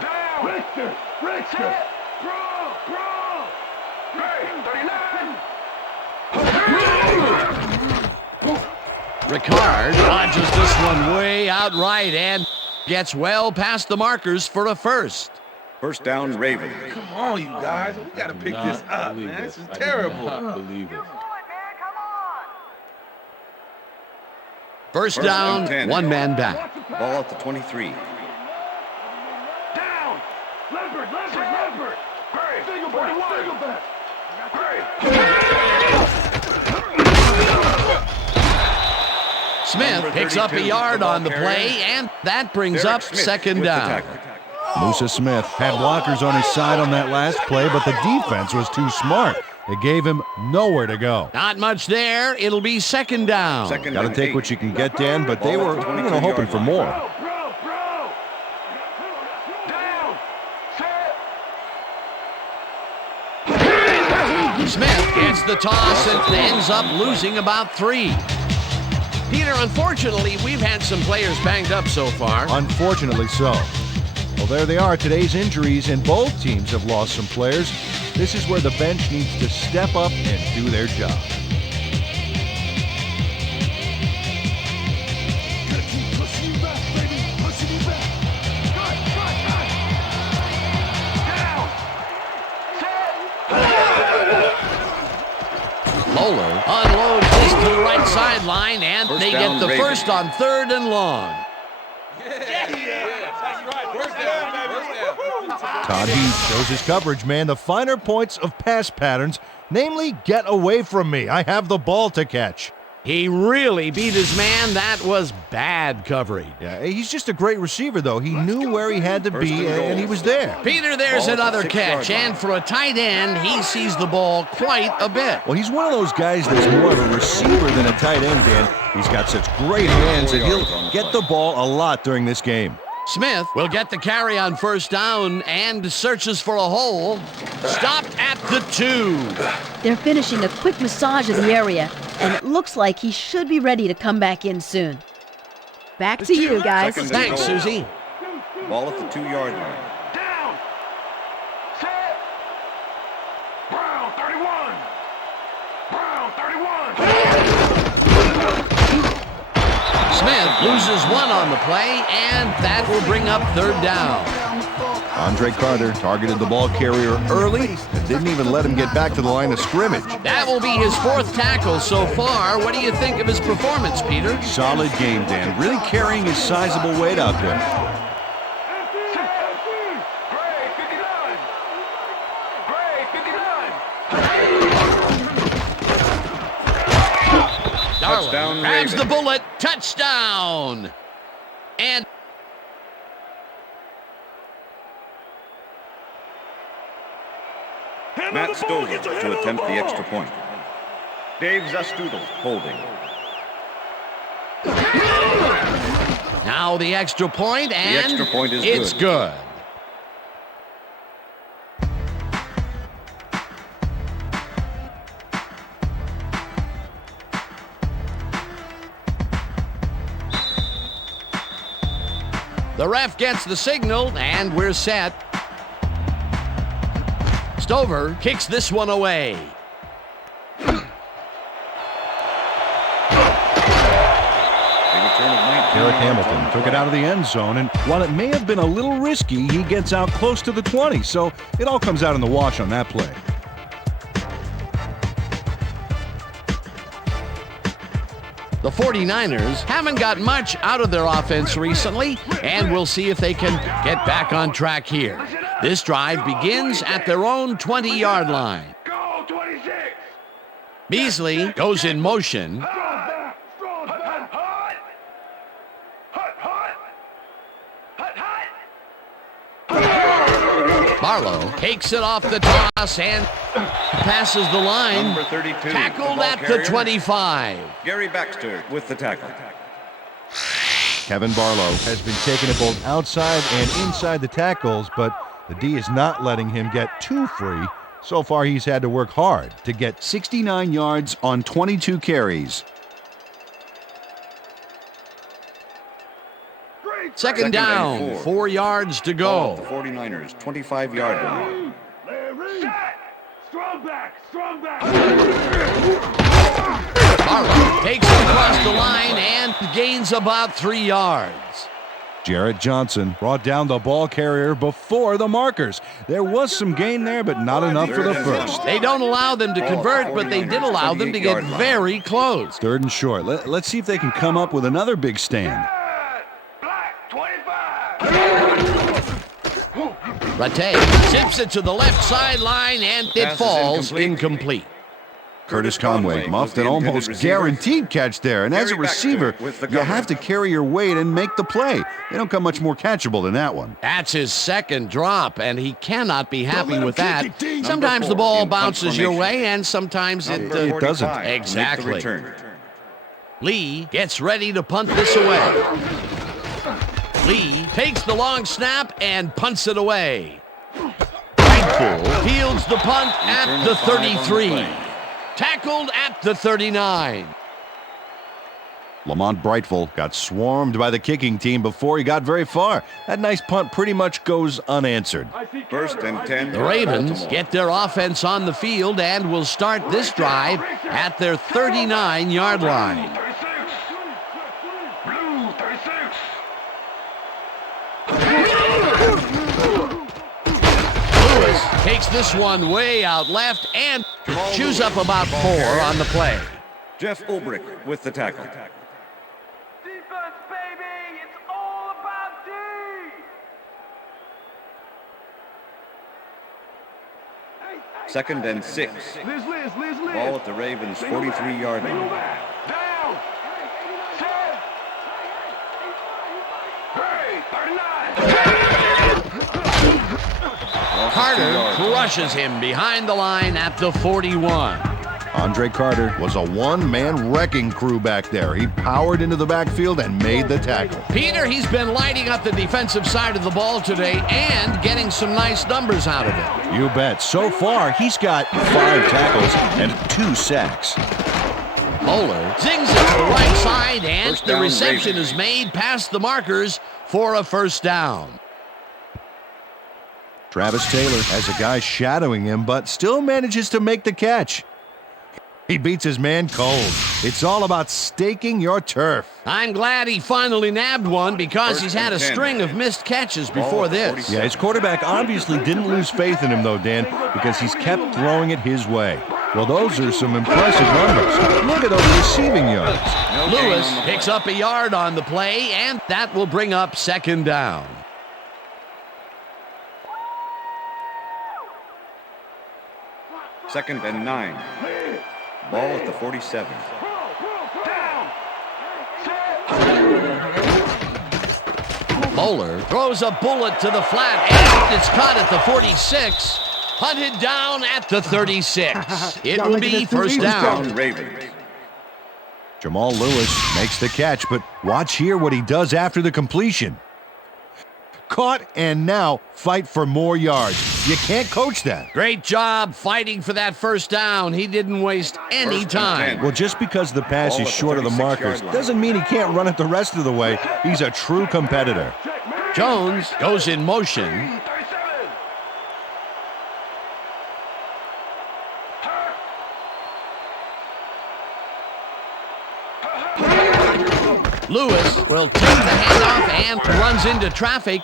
Down. Richter. Bro. 39. Ricard dodges this one way outright and gets well past the markers for a first. First down, Ravens. Come on, you guys. We got to pick this up, man. This is terrible. First down, 1 man back. Ball at the 23. Down. Leopard. Hurry. Single back. Smith picks up a yard on the play, and that brings up second down. Musa Smith had blockers on his side on that last play, but the defense was too smart. It gave him nowhere to go. Not much there. It'll be second down. Got to take what you can get, Dan, but they were hoping for more. Smith gets the toss and ends up losing about 3. Peter, unfortunately, we've had some players banged up so far. Unfortunately so. Well, there they are, today's injuries, and both teams have lost some players. This is where the bench needs to step up and do their job. Bowler unloads this to the right sideline, and they get the first on 3rd and long. Todd, he shows his coverage, man. The finer points of pass patterns, namely, get away from me. I have the ball to catch. He really beat his man. That was bad coverage. Yeah, he's just a great receiver, though. He knew where he had to be, and he was there. Peter, there's another catch, and for a tight end, he sees the ball quite a bit. Well, he's one of those guys that's more of a receiver than a tight end, Dan. He's got such great hands that he'll get the ball a lot during this game. Smith will get the carry on first down and searches for a hole. Stopped at the 2. They're finishing a quick massage of the area, and it looks like he should be ready to come back in soon. Back to you, guys. Thanks, Susie. Ball at the 2-yard line. Down. Set. Brown 31. Brown 31. Smith loses one on the play, and that will bring up third down. Andre Carter targeted the ball carrier early and didn't even let him get back to the line of scrimmage. That will be his 4th tackle so far. What do you think of his performance, Peter? Solid game, Dan. Really carrying his sizable weight out there. Darwin grabs the bullet. Touchdown. And Matt Stover to attempt the extra point. Dave Zastoodle holding. now the extra point, and the extra point is it's good. The ref gets the signal, and we're set. Stover kicks this one away. Derek Hamilton took it out of the end zone, and while it may have been a little risky, he gets out close to the 20, so it all comes out in the wash on that play. The 49ers haven't got much out of their offense recently, and we'll see if they can get back on track here. This drive begins at their own 20-yard line. Go 26. Beasley goes in motion. Barlow takes it off the toss and passes the line. Number 32. Tackled the at carrier. the 25. Gary Baxter with the tackle. Kevin Barlow has been taking it both outside and inside the tackles, but the D is not letting him get too free. So far, he's had to work hard to get 69 yards on 22 carries. Second down, 4 yards to Ball go. at the 49ers, 25-yard line. Set. Strong back. Strong back. Barlow takes it across the line and gains about 3 yards. Jarrett Johnson brought down the ball carrier before the markers. There was some gain there, but not enough for the first. They don't allow them to convert, but they did allow them to get very close. Third and short. Let's see if they can come up with another big stand. Black 25. Rattay tips it to the left sideline, and it Pass is falls incomplete. incomplete. Curtis Conway muffed an almost guaranteed catch there. And as a receiver, you have to carry your weight and make the play. They don't come much more catchable than that one. That's his second drop, and he cannot be happy with that. Number Sometimes the 4 ball in bounces your formation. way, and sometimes it Number doesn't. 45 make the Exactly. return. Lee gets ready to punt this away. Lee takes the long snap and punts it away. Redpool fields the punt at the 33. Tackled at the 39. Lamont Brightful got swarmed by the kicking team before he got very far. That nice punt pretty much goes unanswered. First and 10. The Ravens get their offense on the field and will start this drive at their 39-yard line. 36. Blue 36. Lewis takes this one way out left and chews up about 4 on the play. Jeff Ulbrich with the tackle. Defense, baby. It's all about D. Second and 6. Liz. Ball at the Ravens' 43-yard line. Down. Set. Hurry. 39. Carter crushes him behind the line at the 41. Andre Carter was a one-man wrecking crew back there. He powered into the backfield and made the tackle. Peter, he's been lighting up the defensive side of the ball today and getting some nice numbers out of it. You bet. So far, he's got 5 tackles and 2 sacks. Moeller zings it to the right side, and First the down, reception Ravens. is made past the markers for a first down. Travis Taylor has a guy shadowing him, but still manages to make the catch. He beats his man cold. It's all about staking your turf. I'm glad he finally nabbed one because he's had a string of missed catches before this. Yeah, his quarterback obviously didn't lose faith in him, though, Dan, because he's kept throwing it his way. Well, those are some impressive numbers. Look at those receiving yards. Lewis picks up a yard on the play, and that will bring up second down. Second and 9. Ball at the 47. Moeller throws a bullet to the flat, and it's caught at the 46. Hunted down at the 36. It will be first down. Ravens. Jamal Lewis makes the catch, but watch here what he does after the completion. Caught and now fight for more yards. You can't coach that. Great job fighting for that first down. He didn't waste any time. Well, just because the pass is short of the markers doesn't mean he can't run it the rest of the way. He's a true competitor. Jones goes in motion. Lewis will take the handoff and runs into traffic.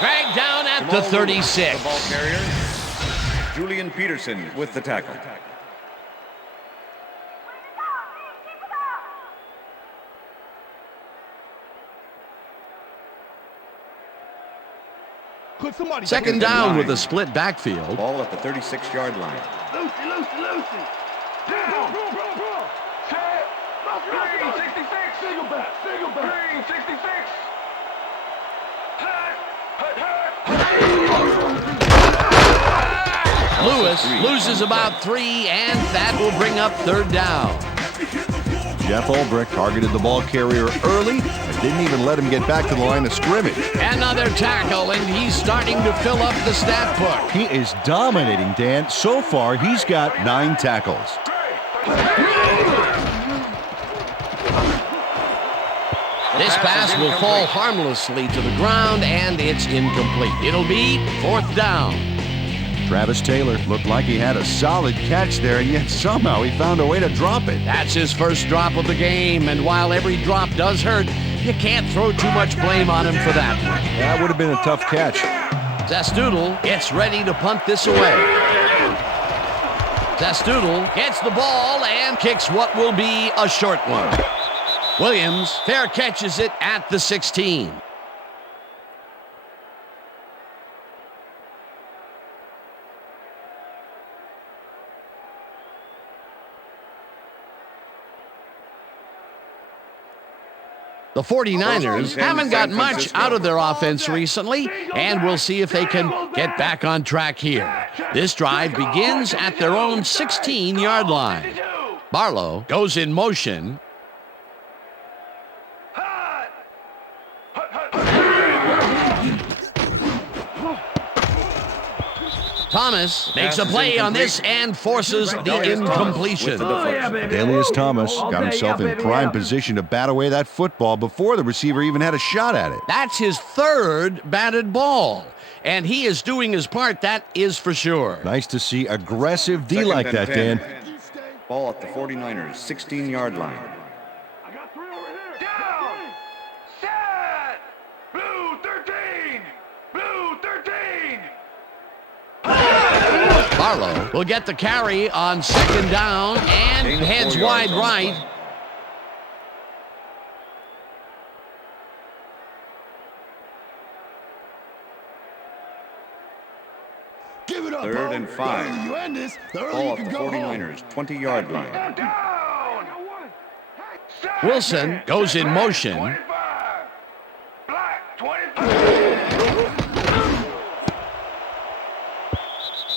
Dragged down at the 36. The ball carrier. Julian Peterson with the tackle. Second down with a split backfield. Ball at the 36-yard line. Lucy. Down. Set. Green 66. Single back. Green 66. Lewis loses about 3, and that will bring up third down. Jeff Ulbrich targeted the ball carrier early and didn't even let him get back to the line of scrimmage. Another tackle, and he's starting to fill up the stat book. He is dominating, Dan. So far, he's got 9 tackles. This pass will fall harmlessly to the ground, and it's incomplete. It'll be fourth down. Travis Taylor looked like he had a solid catch there, and yet somehow he found a way to drop it. That's his first drop of the game, and while every drop does hurt, you can't throw too much blame on him for that one. That would have been a tough catch. Zastoodle gets ready to punt this away. Zastoodle gets the ball and kicks what will be a short one. Williams fair catches it at the 16. The 49ers haven't got much out of their offense recently, and we'll see if they can get back on track here. This drive begins at their own 16-yard line. Barlow goes in motion. Thomas makes a play on this and forces the incompletion. Adelius Thomas got himself in prime position to bat away that football before the receiver even had a shot at it. That's his third batted ball, and he is doing his part, that is for sure. Nice to see aggressive D Second like and that, 10. Dan. Ball at the 49ers, 16-yard line. I got 3 over here. Down. Set. Blue 13. Blue 13. Barlow will get the carry on second down and Gain of 4 heads yards wide on the right. play. Give it up, Third and 5. You end this, the earlier Ball you at can the go home. 49ers, 20-yard line. Wilson goes in motion.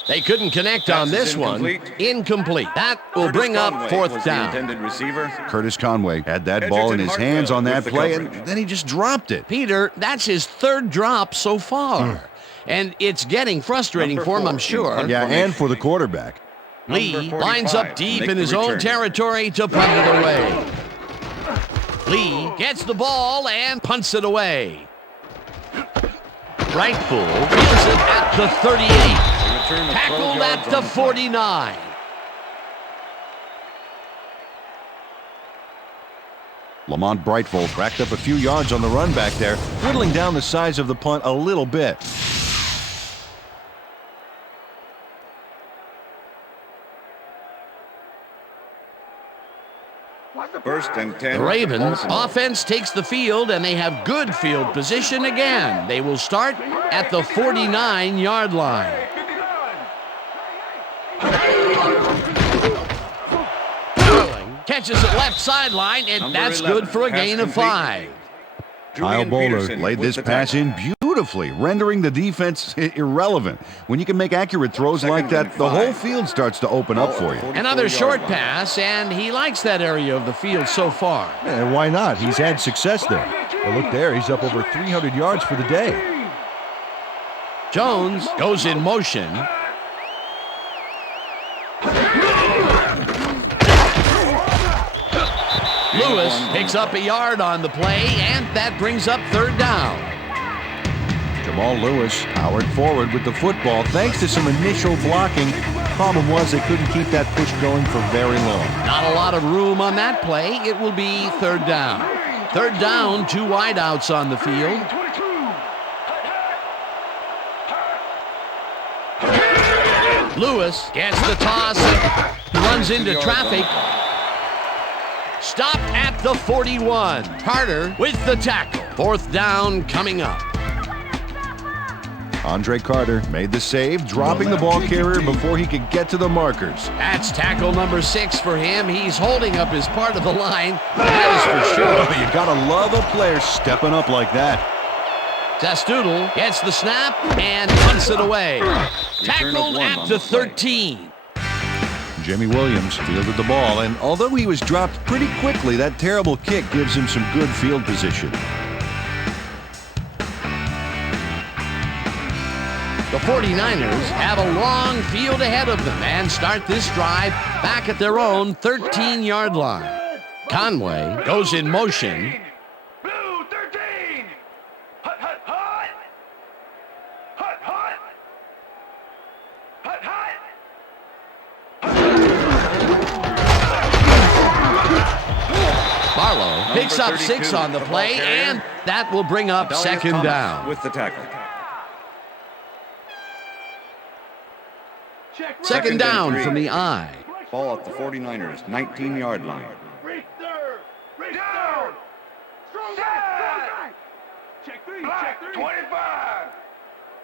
They couldn't connect on this one. Incomplete. That will bring up fourth down. Intended receiver. Curtis Conway had that ball in his hands on that play, and then he just dropped it. Peter, that's his third drop so far. And it's getting frustrating for him, I'm sure. Yeah, and for the quarterback. Lee lines up deep in his own territory to punt it away. Lee gets the ball and punts it away. Rightful fields it at the 38. Tackled at the 49. Lamont Brightful racked up a few yards on the run back there, whittling down the size of the punt a little bit. First and 10. The Ravens offense takes the field, and they have good field position again. They will start at the 49-yard line. Catches it left sideline, and that's good for a gain of 5. Kyle Bowler laid this pass in beautifully, rendering the defense irrelevant. When you can make accurate throws like that, the whole field starts to open up for you. Another short pass, and he likes that area of the field so far. And why not? He's had success there. Well, look there, he's up over 300 yards for the day. Jones goes in motion. Lewis picks up a yard on the play, and that brings up third down. Jamal Lewis powered forward with the football thanks to some initial blocking. Problem was they couldn't keep that push going for very long. Not a lot of room on that play. It will be third down. Third down, 2 wideouts on the field. Lewis gets the toss and runs into traffic. Stopped at the 41. Carter with the tackle. Fourth down coming up. Andre Carter made the save, dropping the ball carrier before he could get to the markers. That's tackle number 6 for him. He's holding up his part of the line. That is for sure. You gotta love a player stepping up like that. Testoodle gets the snap and punts it away. Tackled at the 13. Jimmy Williams fielded the ball, and although he was dropped pretty quickly, that terrible kick gives him some good field position. The 49ers have a long field ahead of them and start this drive back at their own 13-yard line. Conway goes in motion. Blue 13. Hut, hut, hut. Hut, hut. Hut, hut. Barlow picks up 6 on the play, and that will bring up second down. With the tackle. Second down from the eye. Ball at the 49ers, 19-yard line. Reach there. Reach down. Strong guy. Check 3. Check 3. 25.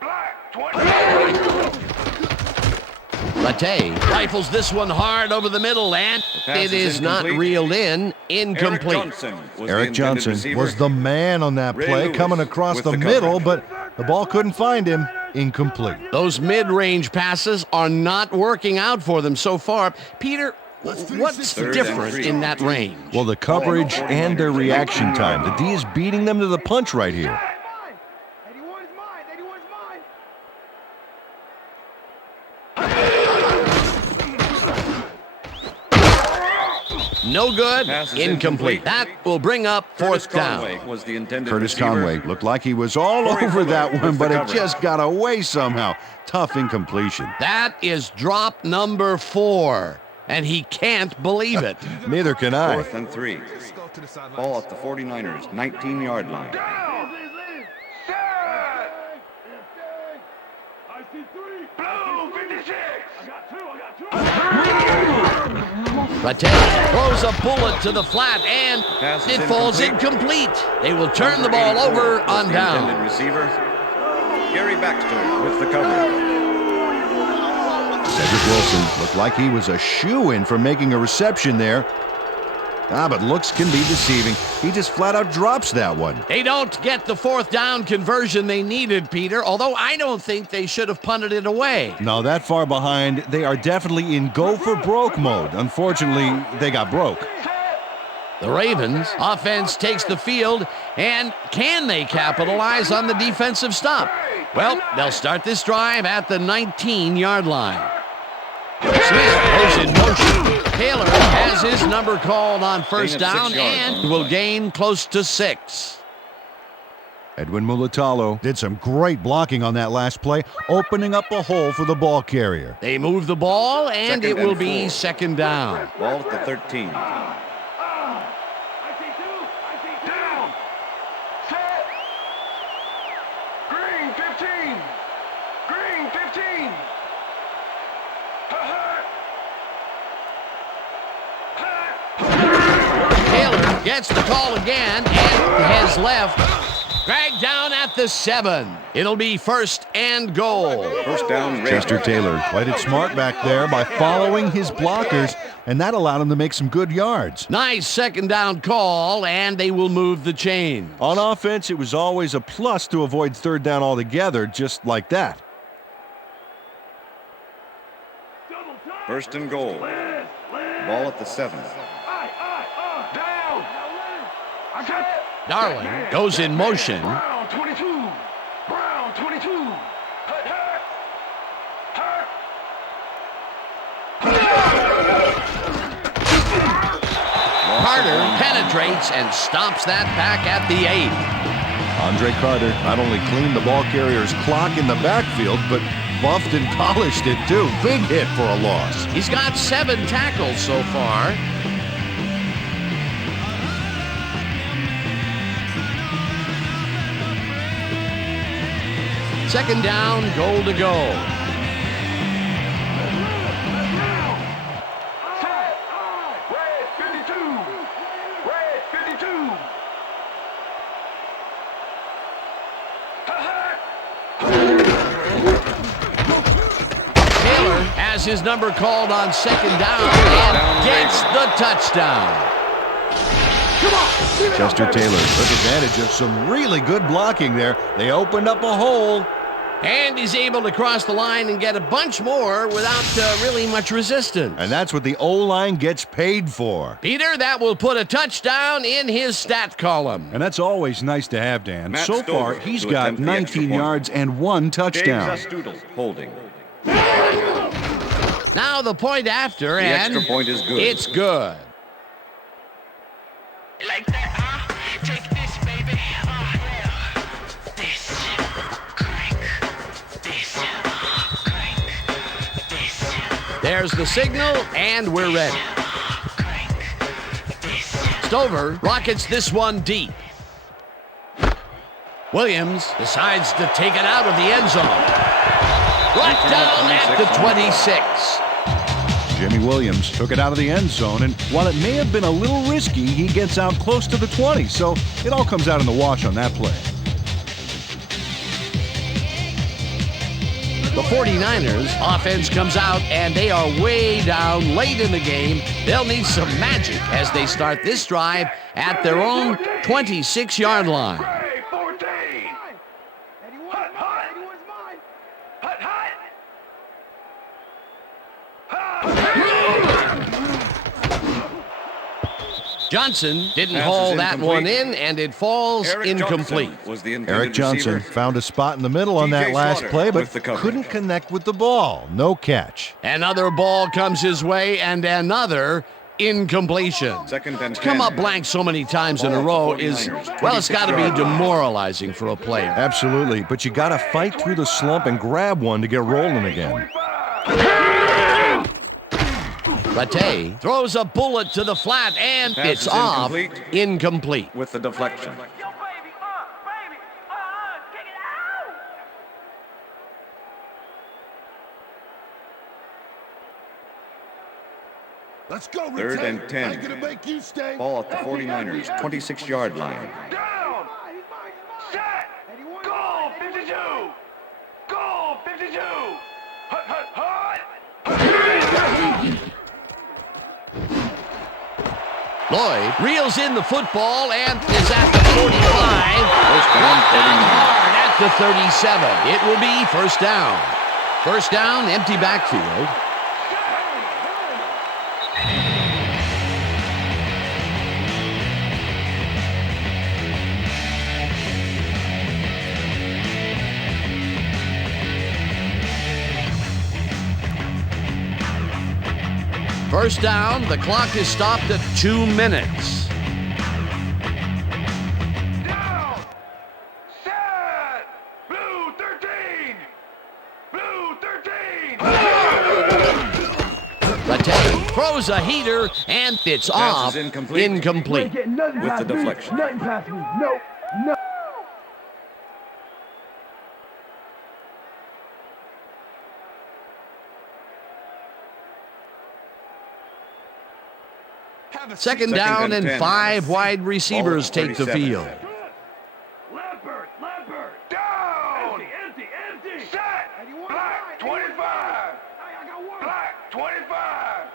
Black 25. Latte rifles this one hard over the middle, and it is not reeled in. Incomplete. Eric Johnson was the man on that play, coming across the middle, but the ball couldn't find him. Incomplete. Those mid-range passes are not working out for them so far. Peter, what's different in that range? Well, the coverage and their reaction time. The D is beating them to the punch right here. No good. Incomplete. That will bring up fourth down. Curtis Conway looked like he was all over that one, but it just got away somehow. Tough incompletion. That is drop number 4, and he can't believe it. Neither can I. 4th and 3. Ball at the 49ers, 19-yard line. Latte throws a bullet to the flat, and it falls incomplete. They will turn the ball over on down. Receiver, Gary Baxter with the coverage. Cedric Wilson looked like he was a shoo-in for making a reception there. But looks can be deceiving. He just flat out drops that one. They don't get the fourth down conversion they needed, Peter, although I don't think they should have punted it away. No, that far behind, they are definitely in go-for-broke mode. Unfortunately, they got broke. The Ravens offense takes the field, and can they capitalize on the defensive stop? Well, they'll start this drive at the 19-yard line. Smith goes in motion. Taylor has his number called on first down and will gain close to 6. Edwin Mulatalo did some great blocking on that last play, opening up a hole for the ball carrier. They move the ball, and it will be second down. Ball at the 13. Down. Set. Green 15. Green 15. Taylor gets the call again and has left. Dragged down at the 7. It'll be first and goal. First down. Chester Taylor played it smart back there by following his blockers, and that allowed him to make some good yards. Nice second down call, and they will move the chain. On offense, it was always a plus to avoid third down altogether, just like that. First and goal. Ball at the 7. Down. Darling goes in motion. Brown 22. Brown 22. Hut. Carter penetrates and stops that back at the 8. Andre Carter not only cleaned the ball carrier's clock in the backfield, but buffed and polished it too. Big hit for a loss. He's got 7 tackles so far. Second down, goal to go. Red 52. Red 52. Taylor has his number called on second down and gets the touchdown. Chester Taylor took advantage of some really good blocking there. They opened up a hole. And he's able to cross the line and get a bunch more without really much resistance. And that's what the O-line gets paid for. Peter, that will put a touchdown in his stat column. And that's always nice to have, Dan. Matt So far, Stover he's to got attempt the extra 19 point. yards and 1 touchdown. James Astoodle holding. Now the point after, The and extra point is good. it's good. Like that, take this, baby. Yeah. This, crank. This, crank. This. There's the signal, and we're ready. Stover rockets this one deep. Williams decides to take it out of the end zone. Brought down at the 26. Jimmy Williams took it out of the end zone, and while it may have been a little risky, he gets out close to the 20, so it all comes out in the wash on that play. The 49ers offense comes out, and they are way down late in the game. They'll need some magic as they start this drive at their own 26-yard line. Red 14. Hut. Hut. Johnson didn't Pass haul is that one incomplete. in, and it falls Eric incomplete. Johnson was the intended Eric Johnson receiver. found a spot in the middle on that TJ last Slaughter play, but with the coverage. couldn't connect with the ball. No catch. Another ball comes his way, and another incompletion. Second and To come 10. up blank so many times in a Ball row at the is, 49ers, well, it's got to be 26-yard line. demoralizing for a player. Absolutely, but you got to fight through the slump and grab one to get rolling again. Rattay throws a bullet to the flat, and Pass it's is off. incomplete. Incomplete. With the deflection. Yo, baby, kick it out. Let's go, Third Retain. and 10. I'm gonna make you stay. Ball at the 49ers, 26-yard line. Down. Set. Goal 52. Goal 52. Hut. Lloyd reels in the football and is at the 45. Brought down hard at the 37. It will be first down. First down, empty backfield. First down, the clock is stopped at 2 minutes. Down! Set! Blue 13! Blue 13! Rattay throws a heater, and it's off. Incomplete. With the deflection. Nothing past me. No. No. Second down and 10. 5 wide receivers Ball take the 37. field. Lampert. Down! Empty. Set! Black 25! Black 25!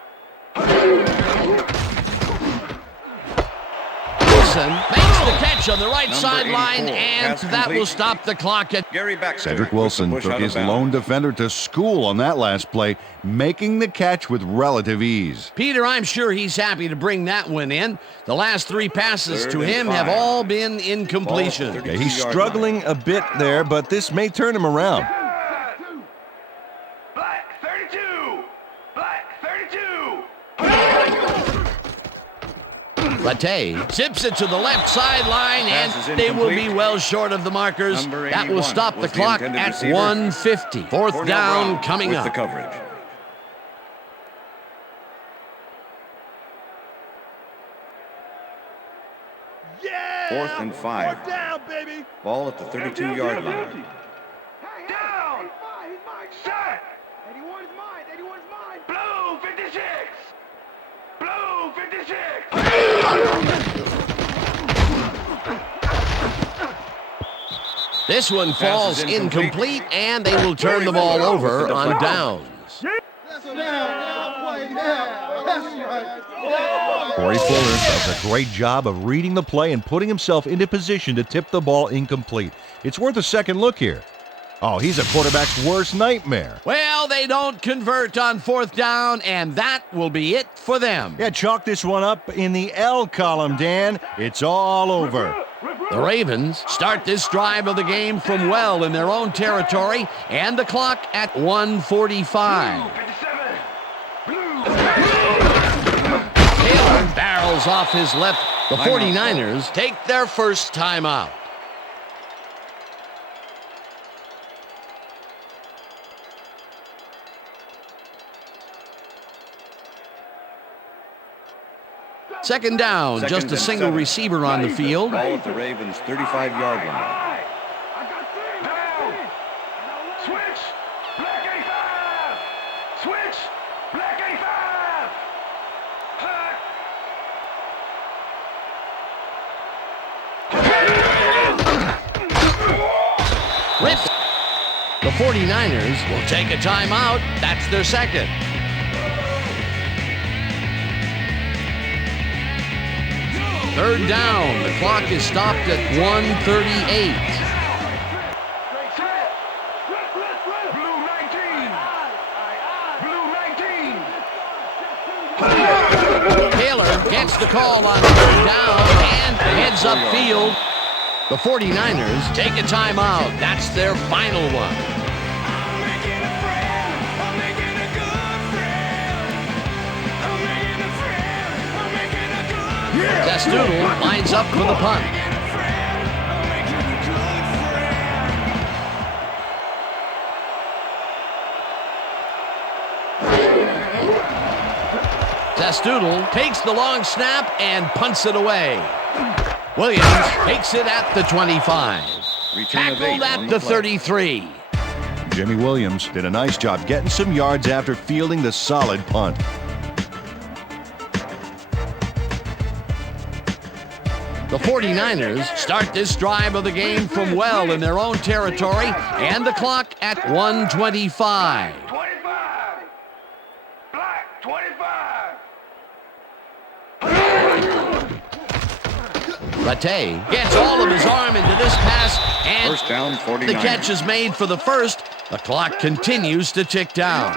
Wilson makes the catch on the right Number sideline, 84, and pass that will complete. stop the clock at Gary Baxter. Cedric with Wilson the push took out his of lone bounds. defender to school on that last play, making the catch with relative ease. Peter. I'm sure he's happy to bring that one in. The last 3 passes to Third and him have 5. all been incompletion. Ball Yeah, he's struggling a bit there, but this may turn him around. Black 32! Black 32! Rattay zips it to the left sideline, Pass is and they will be incomplete. well short of the markers. Number That will 81 stop the was the clock intended at receiver. 1:50. Fourth Cornell down Brown coming with up. the coverage. Yeah! 4th and 5. Fourth down, baby. Ball at the 32-yard line. Down! Set! 81 is mine! Blue 56! Blue 56! This one falls is incomplete. incomplete, and they will turn the ball over on downs. Corey Fuller does a great job of reading the play and putting himself into position to tip the ball incomplete. It's worth a second look here. Oh, he's a quarterback's worst nightmare. Well, they don't convert on 4th down, and that will be it for them. Yeah, chalk this one up in the L column, Dan. It's all over. The Ravens start this drive of the game from well in their own territory, and the clock at 1:45. 57! Blue! Taylor barrels off his left. The 49ers take their first timeout. Second down, Second just a and single 7. receiver on the field. Ball at the Ravens' 35-yard line. I got 3! Down! Switch! Black 85! Switch! Black 85! Hut! Ripped. The 49ers will take a timeout. That's their second. Third down. The clock is stopped at 1:38. Blue 19! Blue 19! Taylor gets the call on third down and heads upfield. The 49ers take a timeout. That's their final one. Testoodle lines up for the punt. Testoodle takes the long snap and punts it away. Williams takes it at the 25. Return of 8 Tackled on at the the play. 33. Jimmy Williams did a nice job getting some yards after fielding the solid punt. The 49ers start this drive of the game from well in their own territory, and the clock at 1:25. 25! Black 25! Rattay gets all of his arm into this pass, and First down, 49. the catch is made for the first. The clock continues to tick down.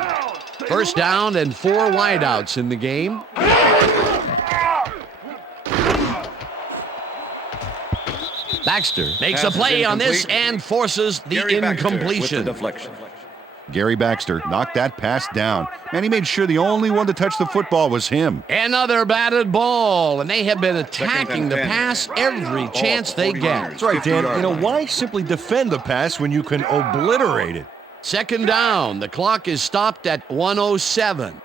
First down and 4 wideouts in the game. Baxter makes a play on this and forces the Gary Baxter with the incompletion. deflection. Gary Baxter knocked that pass down, and he made sure the only one to touch the football was him. Another batted ball, and they have been attacking the 10. pass every chance they get. That's right, Dan. Why simply defend the pass when you can obliterate it? Second down. The clock is stopped at 1:07.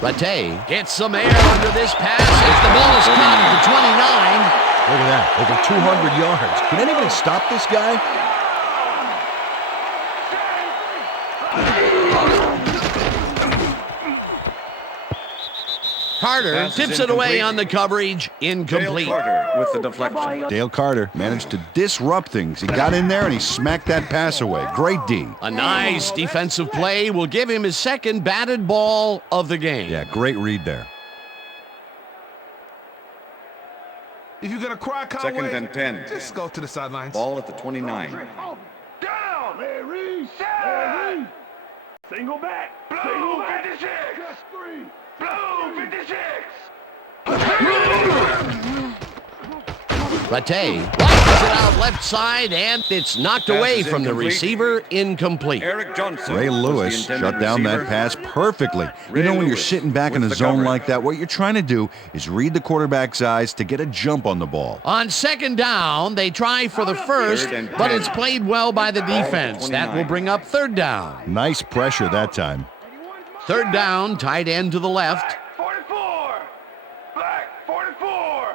Rattay gets some air under this pass. If the ball is caught at the 29. Look at that, over 200 yards. Can anybody stop this guy? Carter tips it away on the coverage. Incomplete. Dale Carter with the deflection. Dale Carter managed to disrupt things. He got in there and he smacked that pass away. Great D. A nice defensive play will give him his second batted ball of the game. Yeah, great read there. If you're gonna cry, Second and 10. just go to the sidelines. Ball at the 29. Down! Larry! Larry! Single back! Blue 56! Just 3! Blue 56! Rattay rifles it out left side, and it's knocked Pass away is from the incomplete. receiver. Incomplete. Eric Johnson. Ray was the Lewis intended shut down that receiver. pass perfectly. Ray You know, when you're Lewis sitting back in with the the zone coverage. like that, what you're trying to do is read the quarterback's eyes to get a jump on the ball. On second down, they try for the first, Third and but 10. it's played well by the defense. That will 29. bring up third down. Nice pressure that time. Third down, tight end to the left. 44! Black 44!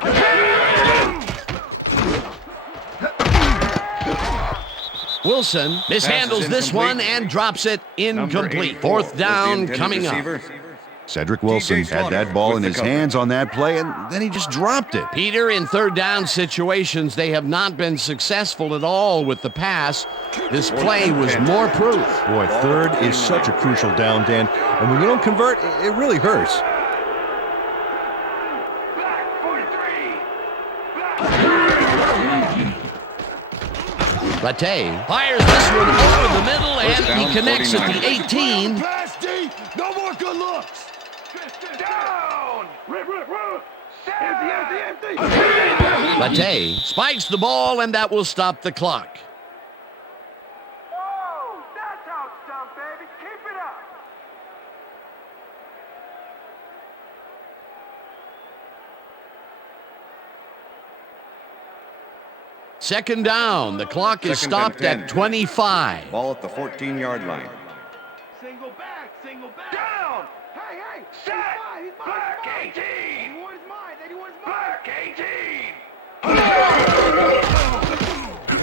Wilson mishandles Passes this one incomplete. and drops it Number incomplete. 84 Fourth was the down intended coming up. receiver. Cedric Wilson TJ had that Slaughter ball with in the his coverage. hands on that play, and then he just dropped it. Peter, in third down situations, they have not been successful at all with the pass. This play was more proof. Boy, third is such a crucial down, Dan. And when you don't convert, it really hurts. Black 43! Rattay fires this one over the middle, First and down, he connects at 49. the 18. Pass D, no more good looks. Down! Rip! Empty! Rattay spikes the ball, and that will stop the clock. Oh, that's how it's done, baby. Keep it up. Second down. The clock is Second and stopped 10. at 25. Ball at the 14-yard line. Single back! Down! Hey! Set! Black 18! 81's mine! 81's mine! Black 18!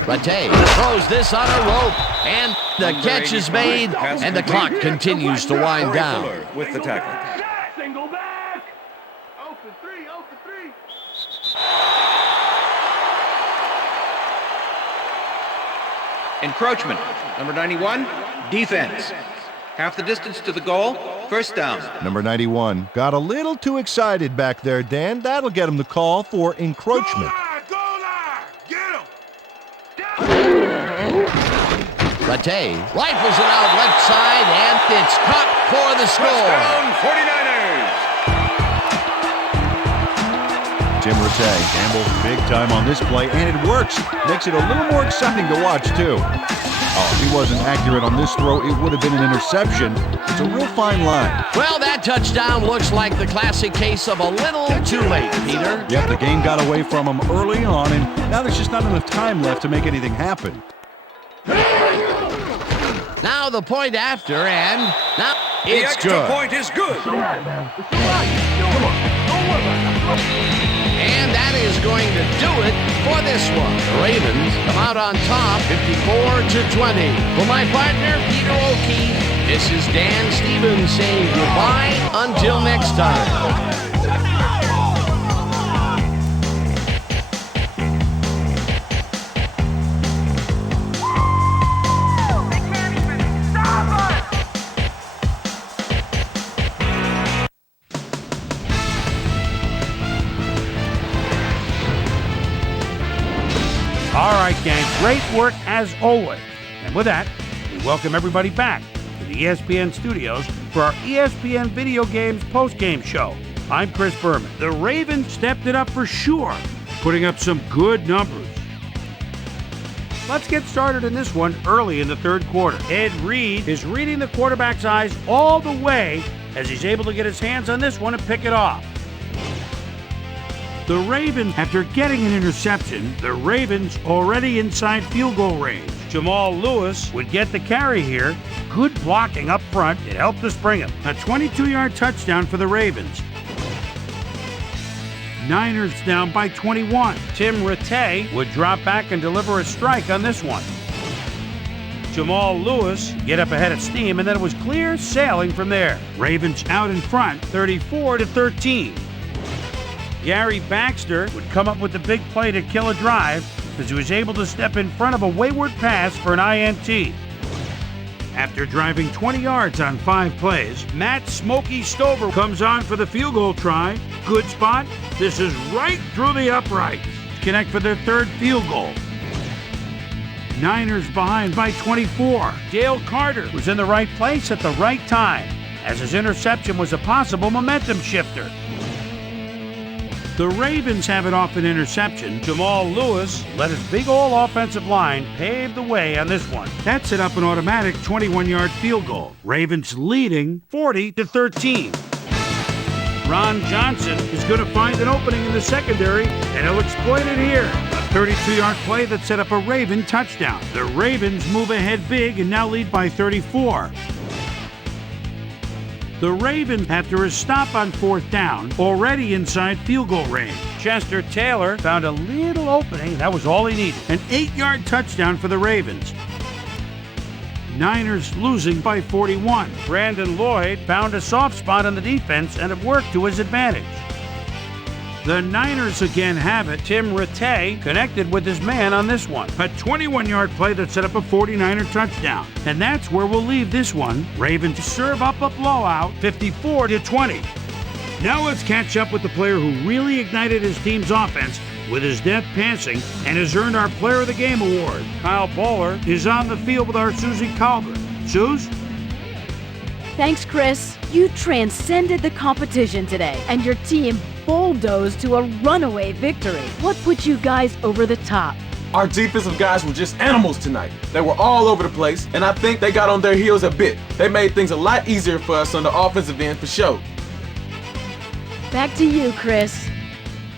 Rattay throws this on a rope, and the Number catch is 85. made, Pass and the complete. clock continues to wind Corey down. Fuller with the tackle. Set! Single back! Open 3! Encroachment. Number 91, defense. Half the distance to the goal, first down. Number 91 Got a little too excited back there, Dan. That'll get him the call for encroachment. Go line! Get him! Rattay rifles it out left side, and it's caught for the score. Touchdown, 49ers! Tim Rattay gambles big time on this play, and it works. Makes it a little more exciting to watch, too. Oh, if he wasn't accurate on this throw, it would have been an interception. It's a real fine line. Well, that touchdown looks like the classic case of a little too late, Peter. Yep, the game got away from him early on, and now there's just not enough time left to make anything happen. Now the point after, and now The it's extra good. point is good. And that is going to do it for this one. The Ravens come out on top, 54-20. For my partner, Peter O'Keefe, this is Dan Stevens saying goodbye until next time. All right, gang, great work as always. And with that, we welcome everybody back to the ESPN studios for our ESPN Video Games postgame show. I'm Chris Berman. The Ravens stepped it up for sure, putting up some good numbers. Let's get started in this one early in the third quarter. Ed Reed is reading the quarterback's eyes all the way as he's able to get his hands on this one and pick it off. The Ravens, after getting an interception, the Ravens already inside field goal range. Jamal Lewis would get the carry here. Good blocking up front. It helped us bring him. A 22-yard touchdown for the Ravens. Niners down by 21. Tim Rattay would drop back and deliver a strike on this one. Jamal Lewis get up ahead of steam, and then it was clear sailing from there. Ravens out in front, 34-13. Gary Baxter would come up with the big play to kill a drive as he was able to step in front of a wayward pass for an INT. After driving 20 yards on 5 plays, Matt Smokey Stover comes on for the field goal try. Good spot. This is right through the uprights. Connect for their third field goal. Niners behind by 24. Dale Carter was in the right place at the right time, as his interception was a possible momentum shifter. The Ravens have it off an interception. Jamal Lewis let his big old offensive line pave the way on this one. That set up an automatic 21-yard field goal. Ravens leading 40-13. Ron Johnson is going to find an opening in the secondary, and he'll exploit it here. A 32-yard play that set up a Raven touchdown. The Ravens move ahead big and now lead by 34. The Ravens, after a stop on fourth down, already inside field goal range. Chester Taylor found a little opening. That was all he needed. An 8-yard touchdown for the Ravens. Niners losing by 41. Brandon Lloyd found a soft spot on the defense, and it worked to his advantage. The Niners again have it. Tim Rattay connected with his man on this one. A 21-yard play that set up a 49er touchdown. And that's where we'll leave this one. Ravens serve up a blowout, 54-20. Now let's catch up with the player who really ignited his team's offense with his deft passing and has earned our Player of the Game award. Kyle Bowler is on the field with our Susie Calvert. Suze? Thanks, Chris. You transcended the competition today, and your team bulldozed to a runaway victory. What put you guys over the top? Our defensive guys were just animals tonight. They were all over the place, and I think they got on their heels a bit. They made things a lot easier for us on the offensive end for sure. Back to you, Chris.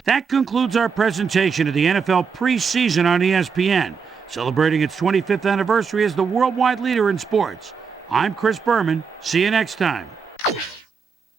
That concludes our presentation of the NFL preseason on ESPN, celebrating its 25th anniversary as the worldwide leader in sports. I'm Chris Berman. See you next time.